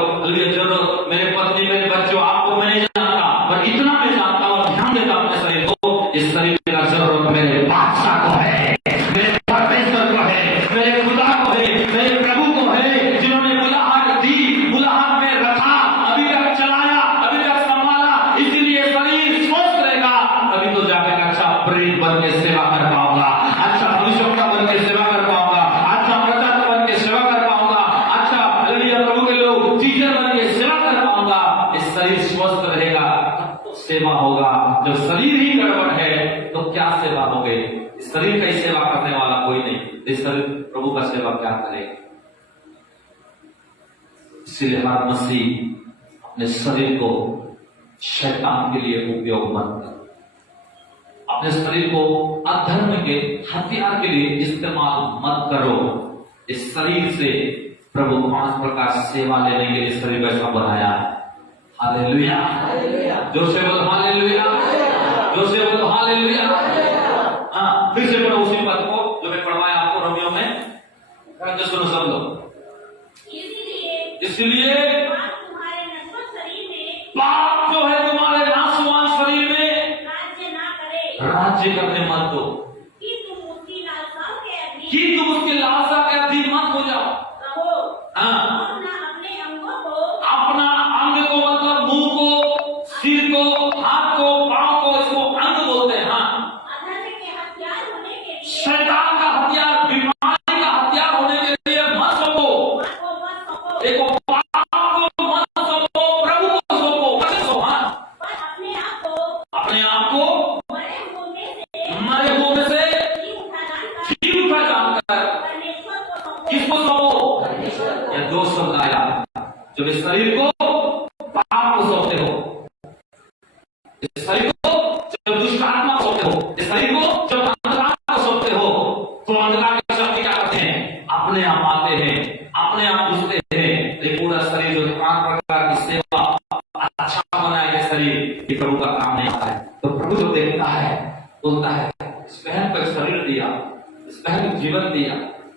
जरूरत मेरे पत्नी मेरे बच्चों आपको मैं नहीं जानता, पर इतना मैं जानता हूँ, ध्यान देता अपने शरीर को। इस शरीर का जरूरत मेरे बादशाह को है, मेरे परमेश्वर को है, मेरे खुदा को है, मेरे प्रभु को है, जिन्होंने बुलाहट दी, बुलाहट में रखा, अभी तक चलाया, अभी तक संभाला। इसीलिए शरीर स्वस्थ रहेगा, तभी तो जाकर अच्छा प्रेरित बन के सेवा कर पाऊंगा, अच्छा भविष्यवक्ता बन के सेवा कर पाऊंगा, अच्छा प्रचारक बन के सेवा कर पाऊंगा, अच्छा प्रभु के लोग टीचर बन के सेवा कर पाऊंगा। इस शरीर स्वस्थ रहेगा तो सेवा होगा। जब शरीर ही गड़बड़ है तो क्या सेवा होगी? इस शरीर का ही सेवा करने वाला कोई नहीं, इस शरीर प्रभु का सेवा क्या करेगा? इसलिए हर मसीह अपने शरीर को शैतान के लिए उपयोग मत करो। अपने शरीर को अधर्म के हथियार के लिए इस्तेमाल मत करो। इस शरीर से प्रभु 5 प्रकार सेवा लेने के लिए शरीर वैसा बनाया है। हालेलुया, जो से बोल हालेलुया, जो से बोल हालेलुया। हाँ, फिर से पढ़ो उसी पद को जो मैं पढ़वाया आपको रोमियो में। सुनो सब लोग। इसलिए तुम्हारे नश्वर शरीर में पाप जो है तुम्हारे नाशवान शरीर में राज्य ना करे, राज्य करने मत दो कि तुम उसकी लालसाओं के अधीन कि तुम उसकी लालसा के अधीन मत हो जाओ। रहो। हाँ, और ना अपने अंगों को अपना अंग को मतलब मुंह को, सिर को, हाथ को, पांव को, इसको अंग बोलते हैं। हाँ, अधर्म के हथियार होने के लिए शैतान का हथियार, बीमारी का हथियार होने के लिए मत सको। मत सको, देखो, पाप को मत सको, प्रभु को सको, कैसे सको? हाँ, पर अपने आप को मरे हुओं में से जी उठा जानकर परमेश्वर को सौंपो। किसको सौंपो? या 2 शब्द आया, जब इस शरीर को पाप को सौंपते हो, इस शरीर को जब दुष्ट आत्मा को सौंपते हो, इस शरीर को जब अंधकार को सौंपते हो, तो अंधकार की शक्ति क्या करते हैं? अपने आप आते हैं, अपने आप घुसते हैं। ये पूरा शरीर जो 5 प्रकार की सेवा अच्छा बनाया गया शरीर, ये प्रभु का काम नहीं आता है। तो प्रभु जो देखता है बोलता है, इस बहन को एक शरीर दिया, इस बहन को जीवन दिया,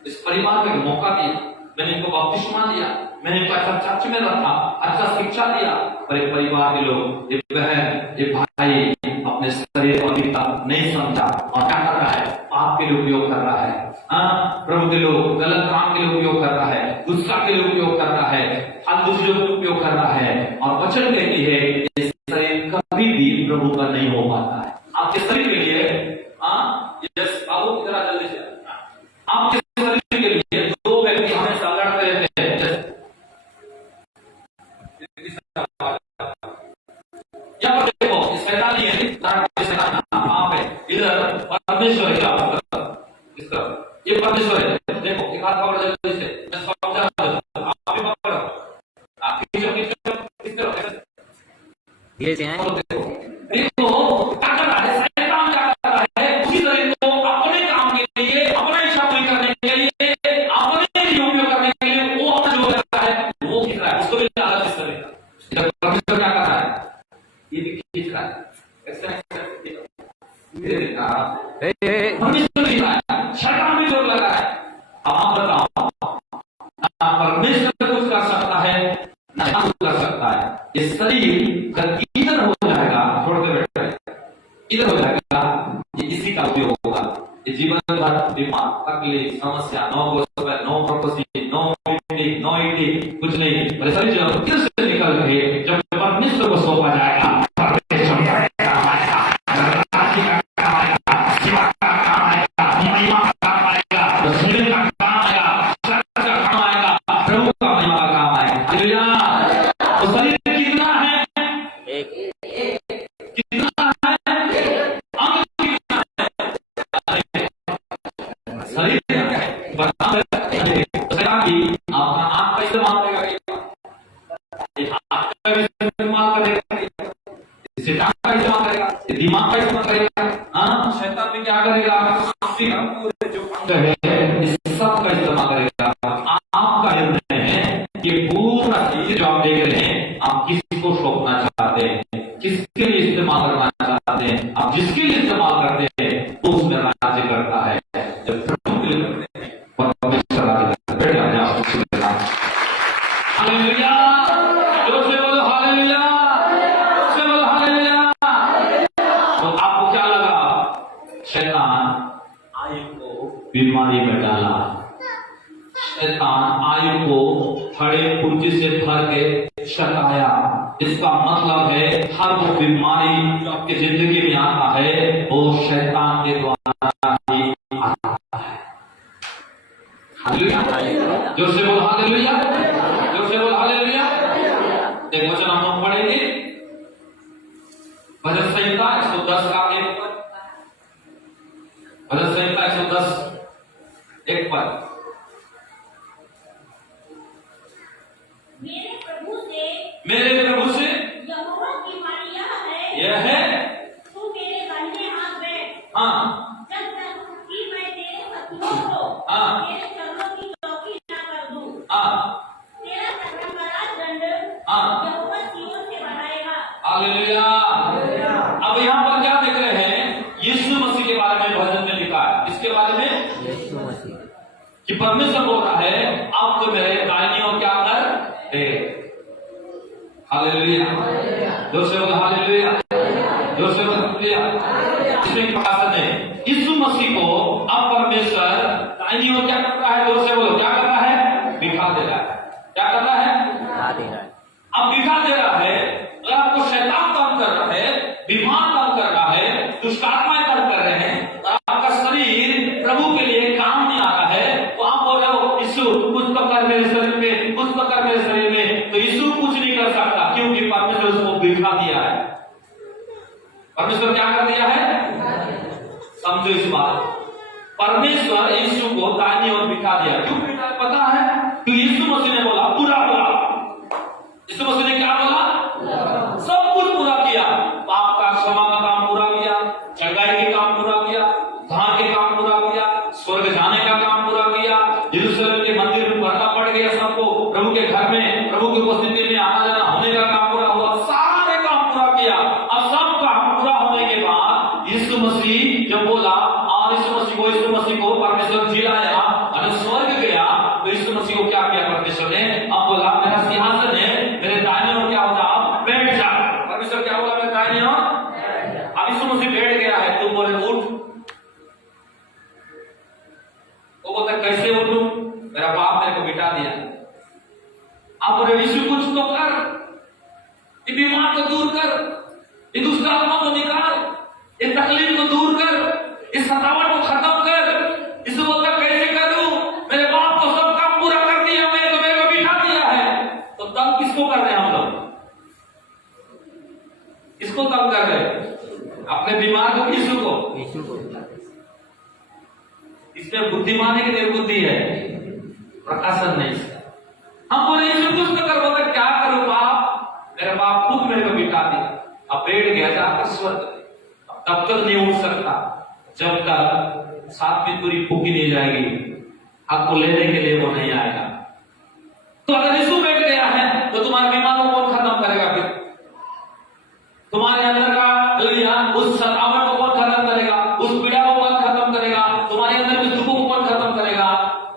इस परिवार को एक मौका दिया, मैंने इनको बपतिस्मा दिया, मैंने इनको अच्छा चर्च में रखा, अच्छा शिक्षा दिया, पर एक परिवार के लोग, एक बहन, एक भाई अपने शरीर को अभी तक नहीं समझा और क्या कर रहा है? पाप के लिए उपयोग कर रहा है। हाँ, प्रभु के लोग गलत काम के लिए उपयोग कर रहा है, गुस्सा के लिए उपयोग कर रहा है, फालतू चीजों के लिए उपयोग कर रहा है। और वचन कहती है ये शरीर कभी भी प्रभु का नहीं हो पाता है। आपके शरीर के लिए, हाँ, यस बाबू इधर आ जल्दी से। आपके शरीर के लिए 2 व्यक्ति हमेशा लड़ते रहते हैं। यहाँ पर देखो, इस शैतान नहीं है, आप है इधर परमेश्वर है, इस तरफ ये परमेश्वर है। देखो, एक हाथ पकड़ जल्दी से, मैं समझा आप भी पकड़ो, आप धीरे से हैं। देखो क्या कर रहा है शैतान, क्या कर रहा है? उसी शरीर को अपने काम के लिए, अपना इच्छा पूरी करने के लिए, अपने लिए उपयोग करने के लिए वो अपना जो कर रहा है वो खींच रहा है, उसको भी लालच इस तरह का। परमेश्वर क्या कर रहा है? ये भी खींच रहा है, परमेश्वर खींच रहा है, शैतान भी जोर लगा है। अब आप बताओ, ना परमेश्वर कुछ कर सकता है ना कुछ कर सकता है। ये शरीर इधर हो जाएगा, छोड़ के बैठे इधर हो जाएगा, ये इसी का उपयोग होगा। ये जीवन भर बीमार, तकलीफ, समस्या, no gospel, no proposal, no meeting, no eating, कुछ नहीं। मेरे शरीर जब इधर से निकल के जब परमेश्वर को सौंपा जाएगा, परमेश्वर का काम आएगा, राज्य का काम आएगा, सेवा का काम आएगा, महिमा का काम आएगा, रसूल का काम आएगा, शरण का काम आएगा, प्रभु का महिमा का काम आएगा। हालेलुया। तो शरीर कितना है? कितना है? अंग कितना है? शरीर अपना आंख का इस्तेमाल करेगा, हाथ का इस्तेमाल करेगा, इसे टांग का इस्तेमाल करेगा, दिमाग का इस्तेमाल करेगा। हाँ, शैतान भी क्या करेगा? पूरे जो अंग है इस सब का इस्तेमाल करेगा। आपका निर्णय है कि पूरा चीज जो आप देख रहे हैं, आप किसको सौंपना चाहते हैं, किसके लिए इस्तेमाल करना चाहते हैं। आप जिसके लिए इस्तेमाल करते हैं वो उसमें राज्य करता है। जब प्रभु के लिए करते हैं परमेश्वर राज्य करता है। हालेलुया, जोर से बोलो हालेलुया, जोर से बोलो हालेलुया। तो आपको क्या लगा? शैतान आयु को बीमारी में डाला, शैतान आयु को खड़े कुर्सी से भर के सताया। इसका मतलब है हर वो बीमारी जो आपकी जिंदगी में आता है वो शैतान के द्वारा ही आता है। हालेलुया, जोर से बोलो हालेलुया, जोर से बोलो हालेलुया। एक वचन हम लोग पढ़ेंगे, भजन संहिता 110 का 1 पद, भजन संहिता 110 1 पद। मेरे प्रभु से यहोवा की यह है तू मेरे दाहिने हाथ बैठ, हाँ जब तक कि मैं तेरे शत्रुओं को हाँ। तेरे चरणों की चौकी ना कर दूं। हाँ तेरा परम्परागत दंड हाँ। यहोवा सिय्योन से बढ़ाएगा। हालेलुया। अब यहाँ पर क्या देख रहे हैं? यीशु मसीह के बारे में भजन में लिखा है। इसके बारे में यीशु मसीह कि परमेश्वर बोल रहा है आप तो मेरे दाहिनी ओर क्या कर है। हालेलुया। जोर से बोलो हालेलुया। जोर से बोलो हालेलुया। इसमें प्रकाशन है यीशु मसीह को अब परमेश्वर दाहिनी ओर क्या कर रहा है? जोर से बोलो क्या कर रहा है? बिठा दे रहा है। क्या कर रहा है? बता दे रहा है। अब बिठा दे रहा है। अगर आपको शैतान तंग कर रहा है, बीमार तंग कर रहा है, दुष्टात्माएं तंग कर रहे हैं और आपका शरीर प्रभु के लिए काम नहीं आ रहा है, तो आप बोल रहे हो यीशु कुछ तो कर मेरे शरीर में, कुछ तो कर मेरे शरीर में, तो यीशु कुछ नहीं कर सकता क्योंकि परमेश्वर उसको बिठा दिया है। परमेश्वर क्या कर दिया है? समझो इस बात। परमेश्वर यीशु को दाहिनी ओर बिठा दिया। क्यों बिठा? पता है कि यीशु मसीह ने बोला पूरा हुआ। यीशु मसीह ने क्या बोला? सब कुछ पूरा किया। पाप का क्षमा का काम पूरा किया, चंगाई के काम पूरा किया, धान के काम पूरा किया, स्वर्ग जाने का काम पूरा किया, यरूशलेम के मंदिर में भरना पड़ गया सबको, प्रभु के घर में प्रभु की उपस्थिति में आना जाना होने का काम पूरा हुआ, सारे काम पूरा किया। अब सब काम पूरा होने के बाद यीशु मसीह जब बोला और यीशु मसीह को परमेश्वर जिलाया और स्वर्ग गया, तो यीशु मसीह को क्या किया परमेश्वर ने? अब बोला मेरा सिंहासन है, मेरे दाहिने ओर क्या होता? आप बैठ जा। परमेश्वर क्या बोला? मेरे दाहिने ओर। अब यीशु मसीह बैठ गया है, तुम बोले उठ। वो बोलता कैसे उठूं? मेरा बाप मेरे को बिठा दिया। आप बोले यीशु कुछ तो कर, ये बीमार को दूर कर, ये दुष्ट आत्मा को निकाल, ये तकलीफ को दूर कर, इस सतावट को खत्म कर। यीशु बोलता कैसे करूं? मेरे बाप तो सब काम पूरा कर दिया, मैं तो मेरे को बिठा दिया है। तो तंग किसको कर रहे हैं हम लोग? किसको तंग कर रहे हैं? अपने बीमार को, यीशु को? यीशु को इसमें बुद्धिमान है कि निर्बुद्धि है? प्रकाशन नहीं इसका। हम बोले यीशु कुछ तो कर। बोला क्या करूं बाप? मेरे बाप खुद मेरे को बिठा दिया। अब बैठ गया जाकर स्वर्ग। तब तक नहीं उठ सकता जब तक सातवीं पूरी फूकी नहीं जाएगी, आपको लेने के लिए वो नहीं आएगा। तो अगर यीशु बैठ गया है तो तुम्हारे बीमार को कौन खत्म करेगा? फिर तुम्हारे अंदर का उस सतावट को कौन खत्म करेगा? उस पीड़ा को कौन खत्म करेगा? तुम्हारे अंदर के दुखों को कौन खत्म करेगा?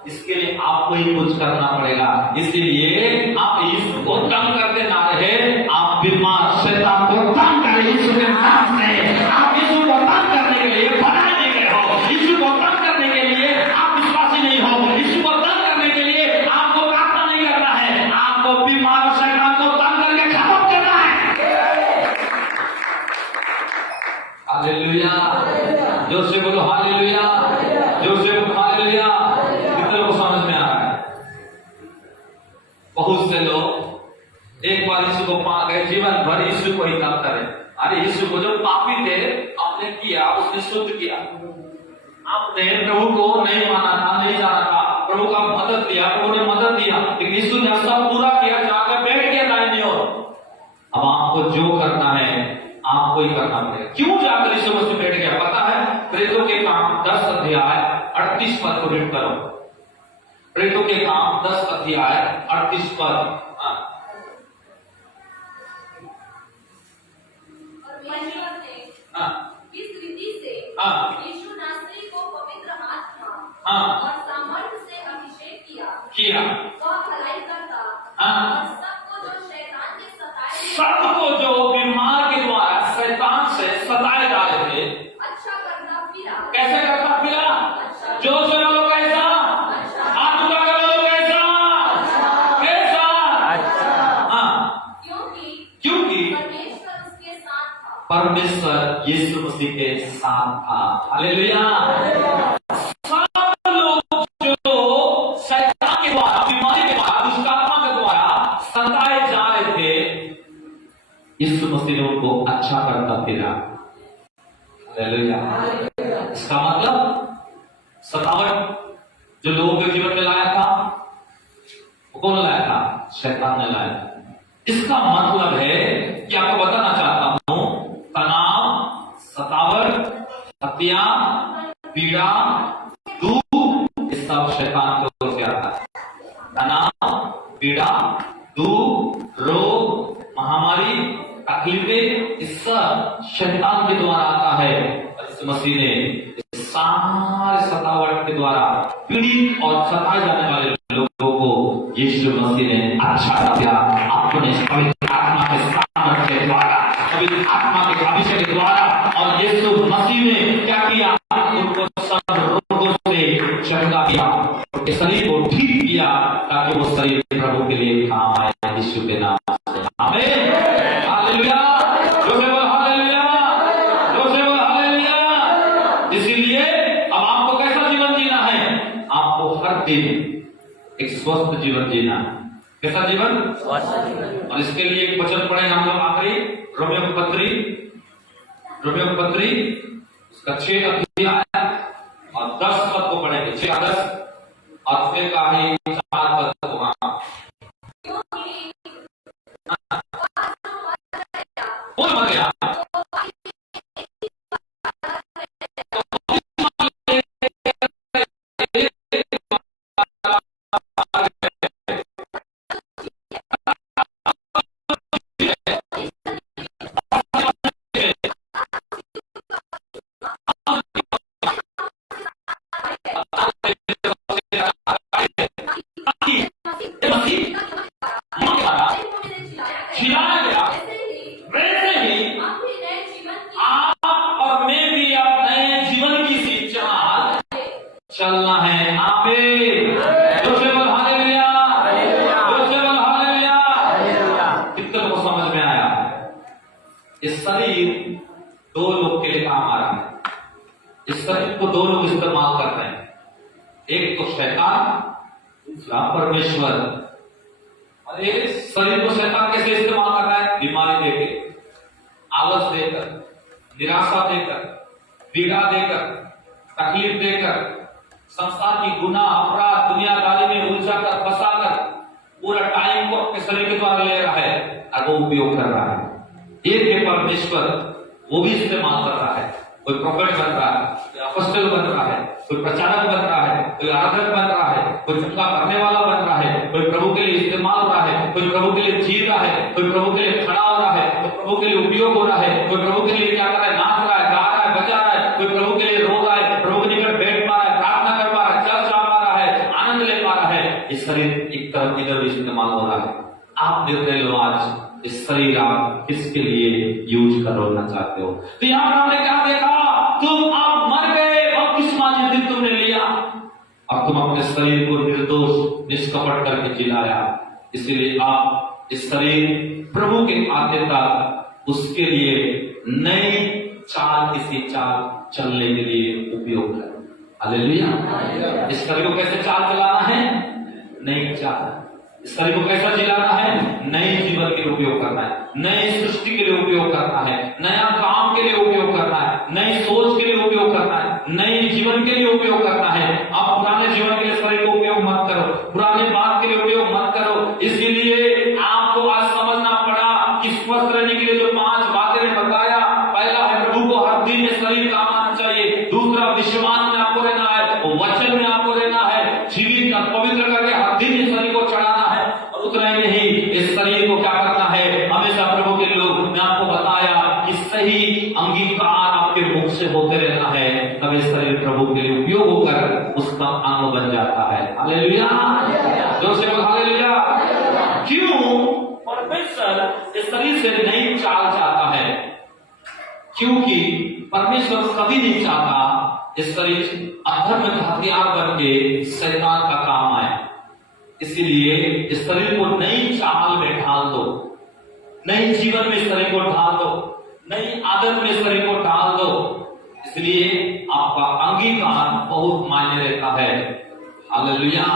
इसके लिए आपको ही कुछ करना पड़ेगा। इसलिए आप यीशु को तंग करते ना रहे, आप बीमार शैतान को तंग करें यीशु के नाम से। आप यीशु को तंग करने के लिए बनाए नहीं गए हो। यीशु को तंग करने के लिए आप विश्वासी नहीं हो। यीशु को तंग करने के लिए आपको प्रार्थना नहीं करना है, आपको बीमार शैतान को तंग करके खत्म करना है। हालेलुया। जोर से बोलो हालेलुया। जोर से बोलो हालेलुया। कितने लोग समझ में आ रहा है? बहुत से लोग एक बार यीशु को पा गए, जीवन भर यीशु को ही तंग करें। अरे यीशु को जो पापी थे आपने किया, उसने शुद्ध किया। आपने प्रभु को नहीं माना था, नहीं जाना था, प्रभु का मदद दिया, प्रभु ने मदद दिया, लेकिन यीशु ने सब पूरा किया, जाकर बैठ गया दाहिनी ओर। अब आपको जो करना है आपको ही करना पड़ेगा। क्यों जाकर यीशु मसीह बैठ गया? पता है? प्रेरितों के काम 10 अध्याय 38 पद को रीड करो। प्रेरितों के काम 10 अध्याय 38 पद। इस रीति से यीशु नासरी को पवित्र आत्मा और सामर्थ्य से अभिषेक किया। वह भलाई करता और सबको जो शैतान के सताए, सबको जो बीमार के द्वारा शैतान से सताए जा रहे थे, अच्छा करता फिरा। कैसे करता फिरा? अच्छा। जो से बोलो कैसा? हाथ उठा के बोलो कैसा? कैसा? क्योंकि परमेश्वर उसके साथ था। परमेश्वर यीशु मसीह के साथ था। हालेलुया। सब लोग जो शैतान के द्वारा, बीमारी के द्वारा, दुष्टात्मा के द्वारा सताए जा रहे थे, यीशु मसीह ने उनको अच्छा करता फिरा। हालेलुया। इसका मतलब सतावट जो लोगों के जीवन में लाया था, वो कौन लाया था? शैतान ने लाया था। इसका मतलब है कि आपको बताना चाहता हूं पत्तियां, पीड़ा, दुख, ये सब शैतान की ओर से आता है। तनाव, पीड़ा, दुख, रोग, महामारी, तकलीफें, इस सब शैतान के द्वारा आता है। और इस मसीह ने इस सारे सतावट के द्वारा पीड़ित और सताए जाने वाले लोगों को यीशु मसीह ने अच्छा किया। अपने पवित्र आत्मा के सामर्थ्य के द्वारा, पवित्र आत्मा के अभिषेक के द्वारा, और यीशु मसीह ने क्या किया? उनको सब रोगों से चंगा किया, उनके शरीर को ठीक किया, ताकि वो शरीर प्रभु के लिए काम आए। यीशु के नाम से आमीन, हालेलुया, हालेलुया, हालेलुया। इसीलिए अब आपको कैसा जीवन जीना है? आपको हर दिन एक स्वस्थ जीवन जीना है। कैसा जीवन? और इसके लिए एक वचन पढ़े हम लोग आखिरी, रोमियो की पत्री उसका 6 अध्याय और 10 पद को पढ़ेंगे। 6 10 और फिर का ही 4 पद को। कौन मर गया? चलना है। आमीन, हालेलुया, हालेलुया। कितने को समझ में आया? इस शरीर 2 लोग के लिए काम आ रहा है। इस शरीर को 2 लोग इस्तेमाल कर रहे हैं, एक तो शैतान, दूसरा परमेश्वर। और इस शरीर को शैतान कैसे इस्तेमाल कर रहा है? बीमारी देकर, आलस देकर, निराशा देकर, पीड़ा देकर, तकलीफ देकर, संसार की गुनाह, अपराध, दुनियादारी में उलझा कर, फंसा कर पूरा टाइम को अपने शरीर के द्वारा ले रहा है और वो उपयोग कर रहा है। एक है परमेश्वर, वो भी इस्तेमाल कर रहा है। कोई प्रोफेट बन रहा है, कोई अपोस्टल बन रहा है, कोई प्रचारक बन रहा है, कोई आराधक बन रहा है, कोई चंगा करने वाला बन रहा है, कोई प्रभु के लिए इस्तेमाल हो रहा है, कोई प्रभु के लिए जी रहा है, कोई प्रभु के लिए खड़ा हो रहा है, कोई प्रभु के लिए उपयोग हो रहा है, कोई प्रभु के लिए क्या कर रहा है? नाच रहा है, गा रहा है, बजा रहा है, कोई प्रभु के लिए रो रहा है, प्रभु के निकट बैठ पा रहा है, प्रार्थना कर पा रहा है, चर्च आ पा रहा है, आनंद ले पा रहा है। इस शरीर एक तरफ इधर इस्तेमाल हो रहा है। आप निर्णय लो आज, इस शरीर आप किसके लिए यूज करना चाहते हो? तो यहाँ पर हमने क्या देखा? तुम आप मर गए, बपतिस्मा जिस दिन तुमने लिया, और तुम अपने शरीर को निर्दोष निष्कपट करके जिलाया। इसीलिए आप इस शरीर प्रभु के आते तक उसके लिए नई चाल, किसी चाल चलने के लिए उपयोग करें। हालेलुया। इस शरीर को कैसे चाल चलाना है? नई चाल। इस शरीर को कैसा जिलाना है? नए जीवन के लिए उपयोग करना है, नई सृष्टि के लिए उपयोग करना है, नया काम के लिए उपयोग करना है, नई सोच के लिए उपयोग करना है, नए जीवन के लिए उपयोग करना है। आप पुराने जीवन के लिए शरीर को उपयोग मत करो, पुराने बात के लिए उपयोग मत करो। इसीलिए आपको आज समझना पड़ा कि स्वस्थ रहने के लिए जो 5 बातें बताया, पहला है प्रभु को हर दिन में शरीर काम आना चाहिए, दूसरा विश्वास में आपको रहना है, वचन में आपको रहना है, जीवित और पवित्र करके हर दिन इस शरीर को चढ़ाना है। और उतना ही नहीं, इस शरीर को क्या करना है? हमेशा प्रभु के लोग, मैं आपको बताया कि सही अंगीकार आपके मुख से होते रहना है, तब इस शरीर प्रभु के लिए उपयोग होकर उसका अंग बन जाता है। हालेलुया, जोर से बोल हालेलुया। क्यों? परमेश्वर इस शरीर से नई चाल चाहता है, क्योंकि परमेश्वर कभी नहीं चाहता इस शरीर अधर्म का हथियार बन के शैतान का काम आए। इसीलिए इस शरीर को नई चाल में ढाल दो, नई जीवन में शरीर को ढाल दो, नई आदत में शरीर को ढाल दो। इसलिए आपका अंगीकार बहुत मायने रहता है। हालेलुया,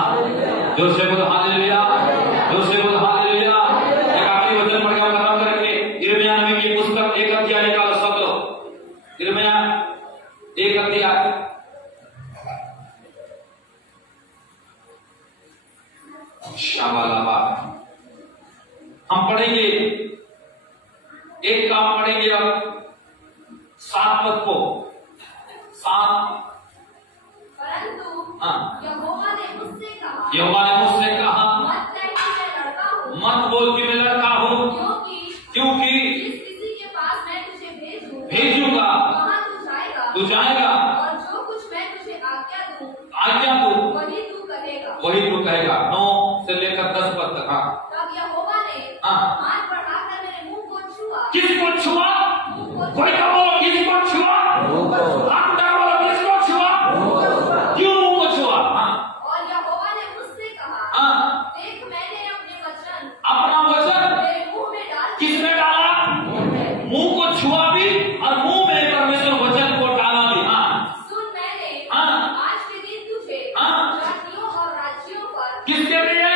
जोर से बोलो हालेलुया, जोर से बोलो हालेलुया। एक आखिरी वचन पढ़ के हम खत्म करेंगे। यिर्मयाह नबी की पुस्तक 1 अध्याय निकालो सब लोग। यिर्मयाह 1 अध्याय शाबालाबा हम पढ़ेंगे, एक काम पढ़ेंगे अब 7 पद को। 7। परंतु हाँ। यहोवा ने मुझसे कहा, यहोवा ने मुझसे कहा, मत कह कि मैं लड़का हूँ, मत बोल कि मैं लड़का हूँ, क्योंकि जिस किसी के पास मैं तुझे भेजूंगा वहाँ तू जाएगा और जो कुछ मैं तुझे आज्ञा दो वही वही तू कहेगा। तू कहेगा। 9 से लेकर 10 पद तक। हाँ। तब यहोवा ने हाँ। हाथ बढ़ाकर मेरे मुंह को छुआ। किसको छुआ? कोई का बोलो, किसको छुआ? हाथ उठा बोलो, किसको छुआ? क्यों मुंह को छुआ? हाँ। और यहोवा ने मुझसे कहा, हाँ। देख मैंने अपना वचन मेरे मुंह में डाल। किसने डाला? मुंह को छुआ भी और मुंह में परमेश्वर वचन को डाला भी। हाँ। सुन मैंने हाँ। आज के दिन तुझे हाँ। जातियों और राज्यों पर किसके लिए?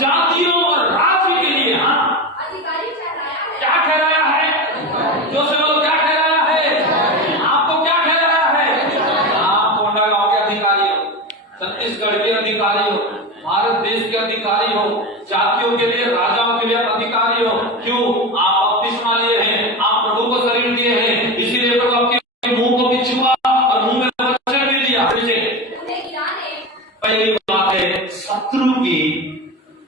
जातियों और राज्य के लिए। हाँ। अधिकारी ठहराया है। क्या ठहराया है? जो से बोलो, क्या ठहराया है? आपको क्या ठहराया है? आप कोंडा गांव के अधिकारी हो, छत्तीसगढ़ के अधिकारी हो, भारत देश के अधिकारी हो, जातियों के लिए, राजाओं के लिए आप अधिकारी हो। क्यों? आप बपतिस्मा लिए हैं, आप प्रभु को शरीर दिए हैं, इसीलिए प्रभु आपके मुंह को भी छुआ और मुंह में वचन भी दिया। पहली बात है शत्रु की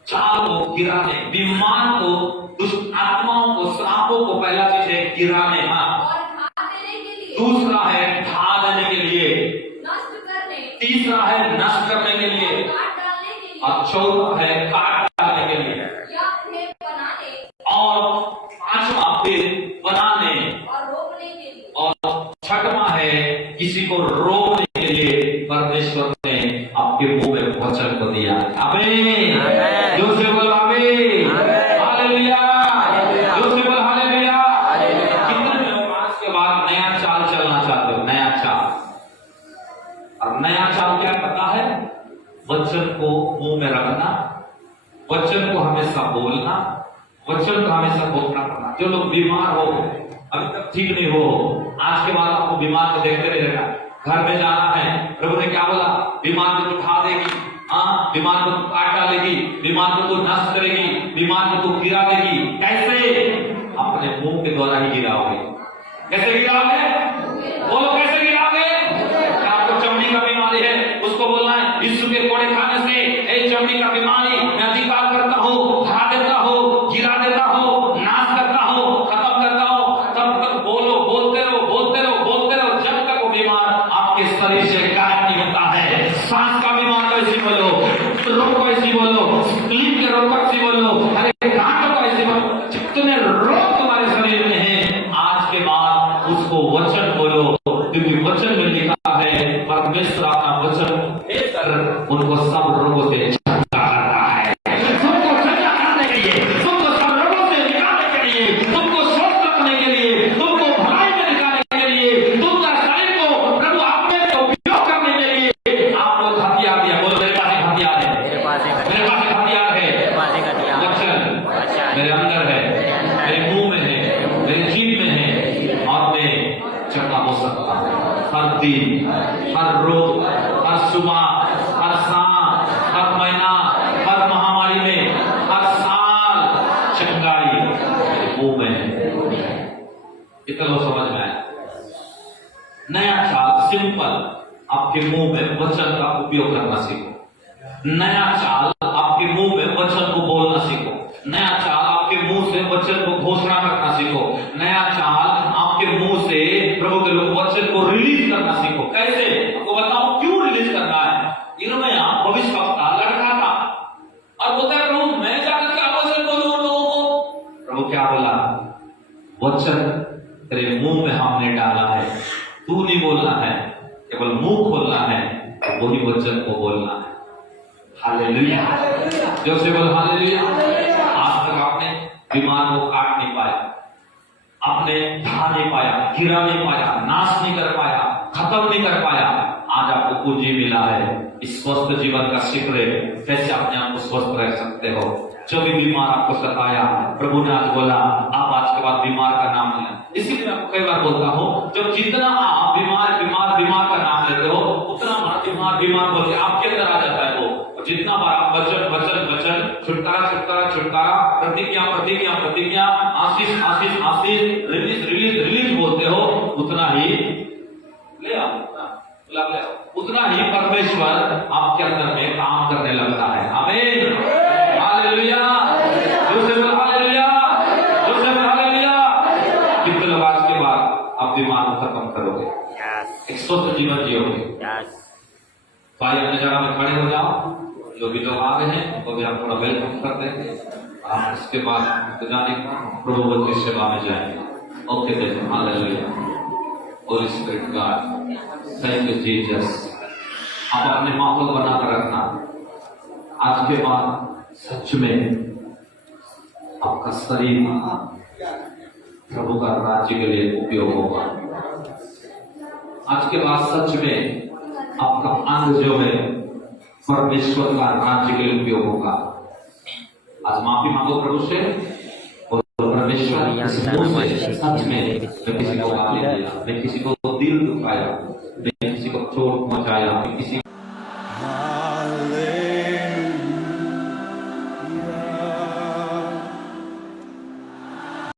चाल को गिराने, विमान को, दुष्ट आत्माओं को, श्रापों को पहला चीज है गिराने। हाँ। और ढा देने के लिए। दूसरा है ढा देने के लिए। नष्ट करने। तीसरा है नष्ट करने के लिए। काट डालने के लिए। और चौथा है काट डालने के लिए। या उन्हें बनाने। और पांचवा फिर बनाने। और रोकने के लिए। और छठवां है किसी को रोकने के लिए परमेश्वर ने आपके मुंह में वचन को दिया। आमीन। जो से बोलो आमीन। हालेलुया। जो से बोलो हालेलुया। कितने लोग आज के बाद नया चाल चलना चाहते हो? नया चाल। और नया चाल क्या करता है? वचन को मुंह में रखना, वचन को हमेशा बोलना, वचन को हमेशा घोषणा करना। जो लोग बीमार हो, अभी तक ठीक नहीं हो, आज के बाद आपको बीमार को देखते रहेगा। घर में जाना है, प्रभु ने क्या बोला? बीमार को तू उठा देगी, हाँ, बीमार को तू काट डालेगी, बीमार को तू नष्ट करेगी, बीमार को तू गिरा देगी। कैसे? अपने मुंह के द्वारा ही गिराओगे। कैसे गिराओगे? बोलो, कैसे गिराओगे? आपको चमड़ी का बीमारी है, उसको बोलना है विश्व के कोड़े खाने से ए चमड़ी का बीमारी मैं अधिकार करता हूँ, हरा देता हूँ, गिरा देता हूँ, नाश करता हूँ, खत्म करता हूँ। तब तक बोलो, बोलते रहो, बोलते रहो, बोलते रहो, जब तक वो बीमार आपके शरीर से गायब नहीं होता है। सांस का बीमार को ऐसी बोलो, रोग को ऐसी बोलो, लीप के रोग को ऐसी बोलो, अरे गांठों को ऐसी बोलो। जितने रोग तुम्हारे शरीर में है, आज के बाद उसको वचन बोलो, क्योंकि वचन में लिखा है परमेश्वर अपना वचन देकर उनको सब रोगों से छुटकारा करता है। तुमको छुटकारा करने के लिए, तुमको सब रोगों से निकालने के लिए, तुमको स्वस्थ रखने के लिए, तुमको भलाई में निकालने के लिए, तुमका शरीर को प्रभु अपने लिए उपयोग करने के लिए आपको हथियार दिया। बोलो, मेरे पास एक हथियार है, मेरे पास एक मेरे पास एक हथियार है। वचन मेरे अंदर है, मेरे मुंह में है, मेरे जीभ में है, और मैं चंगा हो सकता हूँ। हर दिन, हर रोज, हर सुबह, हर शाम, हर महीना, हर महामारी में, हर साल चंगाई मेरे मुंह में है। इतना लोग समझ में आया? नया चाल सिंपल, आपके मुंह में वचन का उपयोग करना सीखो। नया चाल आपके मुंह में वचन को बोलना सीखो। नया चाल आपके मुंह से वचन को घोषणा करना सीखो। नया चाल आपके मुंह से प्रभु के लोग वचन को रिलीज करना सीखो। कैसे? आपको बताऊं क्यों रिलीज करना है। यिर्मयाह भविष्यवक्ता लड़का था और बोलता है प्रभु मैं जाकर क्या वचन बोलूं लोगों को? प्रभु क्या बोला? वचन तेरे मुंह में हमने डाला है, तू नहीं बोलना है, केवल मुंह खोलना है, वही वचन को बोलना है। हालेलुया। जो से बोल हालेलुया। आज तक आपने बीमार को काट नहीं पाया, आपने ढा नहीं पाया, गिरा नहीं पाया, नाश नहीं कर पाया, खत्म नहीं कर पाया। आज आपको पूंजी मिला है, इस स्वस्थ जीवन का सीक्रेट कैसे अपने आप को स्वस्थ रह सकते हो। जो भी बीमार आपको सताया, प्रभु ने आज बोला आप आज के बाद बीमार का नाम लेना। इसीलिए मैं आपको कई बार बोलता हूँ, जब जितना आप बीमार बीमार बीमार का नाम लेते हो, उतना बीमार बीमार बोलते आपके अंदर आ जाता है वो। जितना बार आप वचन वचन वचन, छुटकारा छुटकारा छुटकारा, प्रतिज्ञा प्रतिज्ञा प्रतिज्ञा, आशीष आशीष आशीष, रिलीज रिलीज रिलीज बोलते हो, उतना ही ले आओ। उतना ही परमेश्वर आपके अंदर में काम करने लगता है। आमीन, हालेलुया, हालेलुया, हालेलुया। कितने लोग आज के बाद आप बीमार खत्म करोगे, एक स्वस्थ जीवन जियोगे। भाई अपने जगह में खड़े हो जाओ, जो भी लोग आ रहे हैं उनको भी हम थोड़ा वेलकम कर देंगे। इसके बाद जाने प्रभु की सेवा में जाएंगे। ओके देखो, hallelujah, Holi spirit God, thank you Jesus. आप अपने माहौल बनाकर रखना। आज के बाद सच में आपका शरीर प्रभु का राज्य के लिए उपयोग होगा। आज के बाद सच में आपका अंग जो है परमेश्वर का राज्य के लिए उपयोग होगा। आज माफी मांगो प्रभु से, और परमेश्वर सच में मैं किसी को गाली दिया, मैं किसी को दिल दुखाया, मैं किसी को चोट पहुंचाया, मैं किसी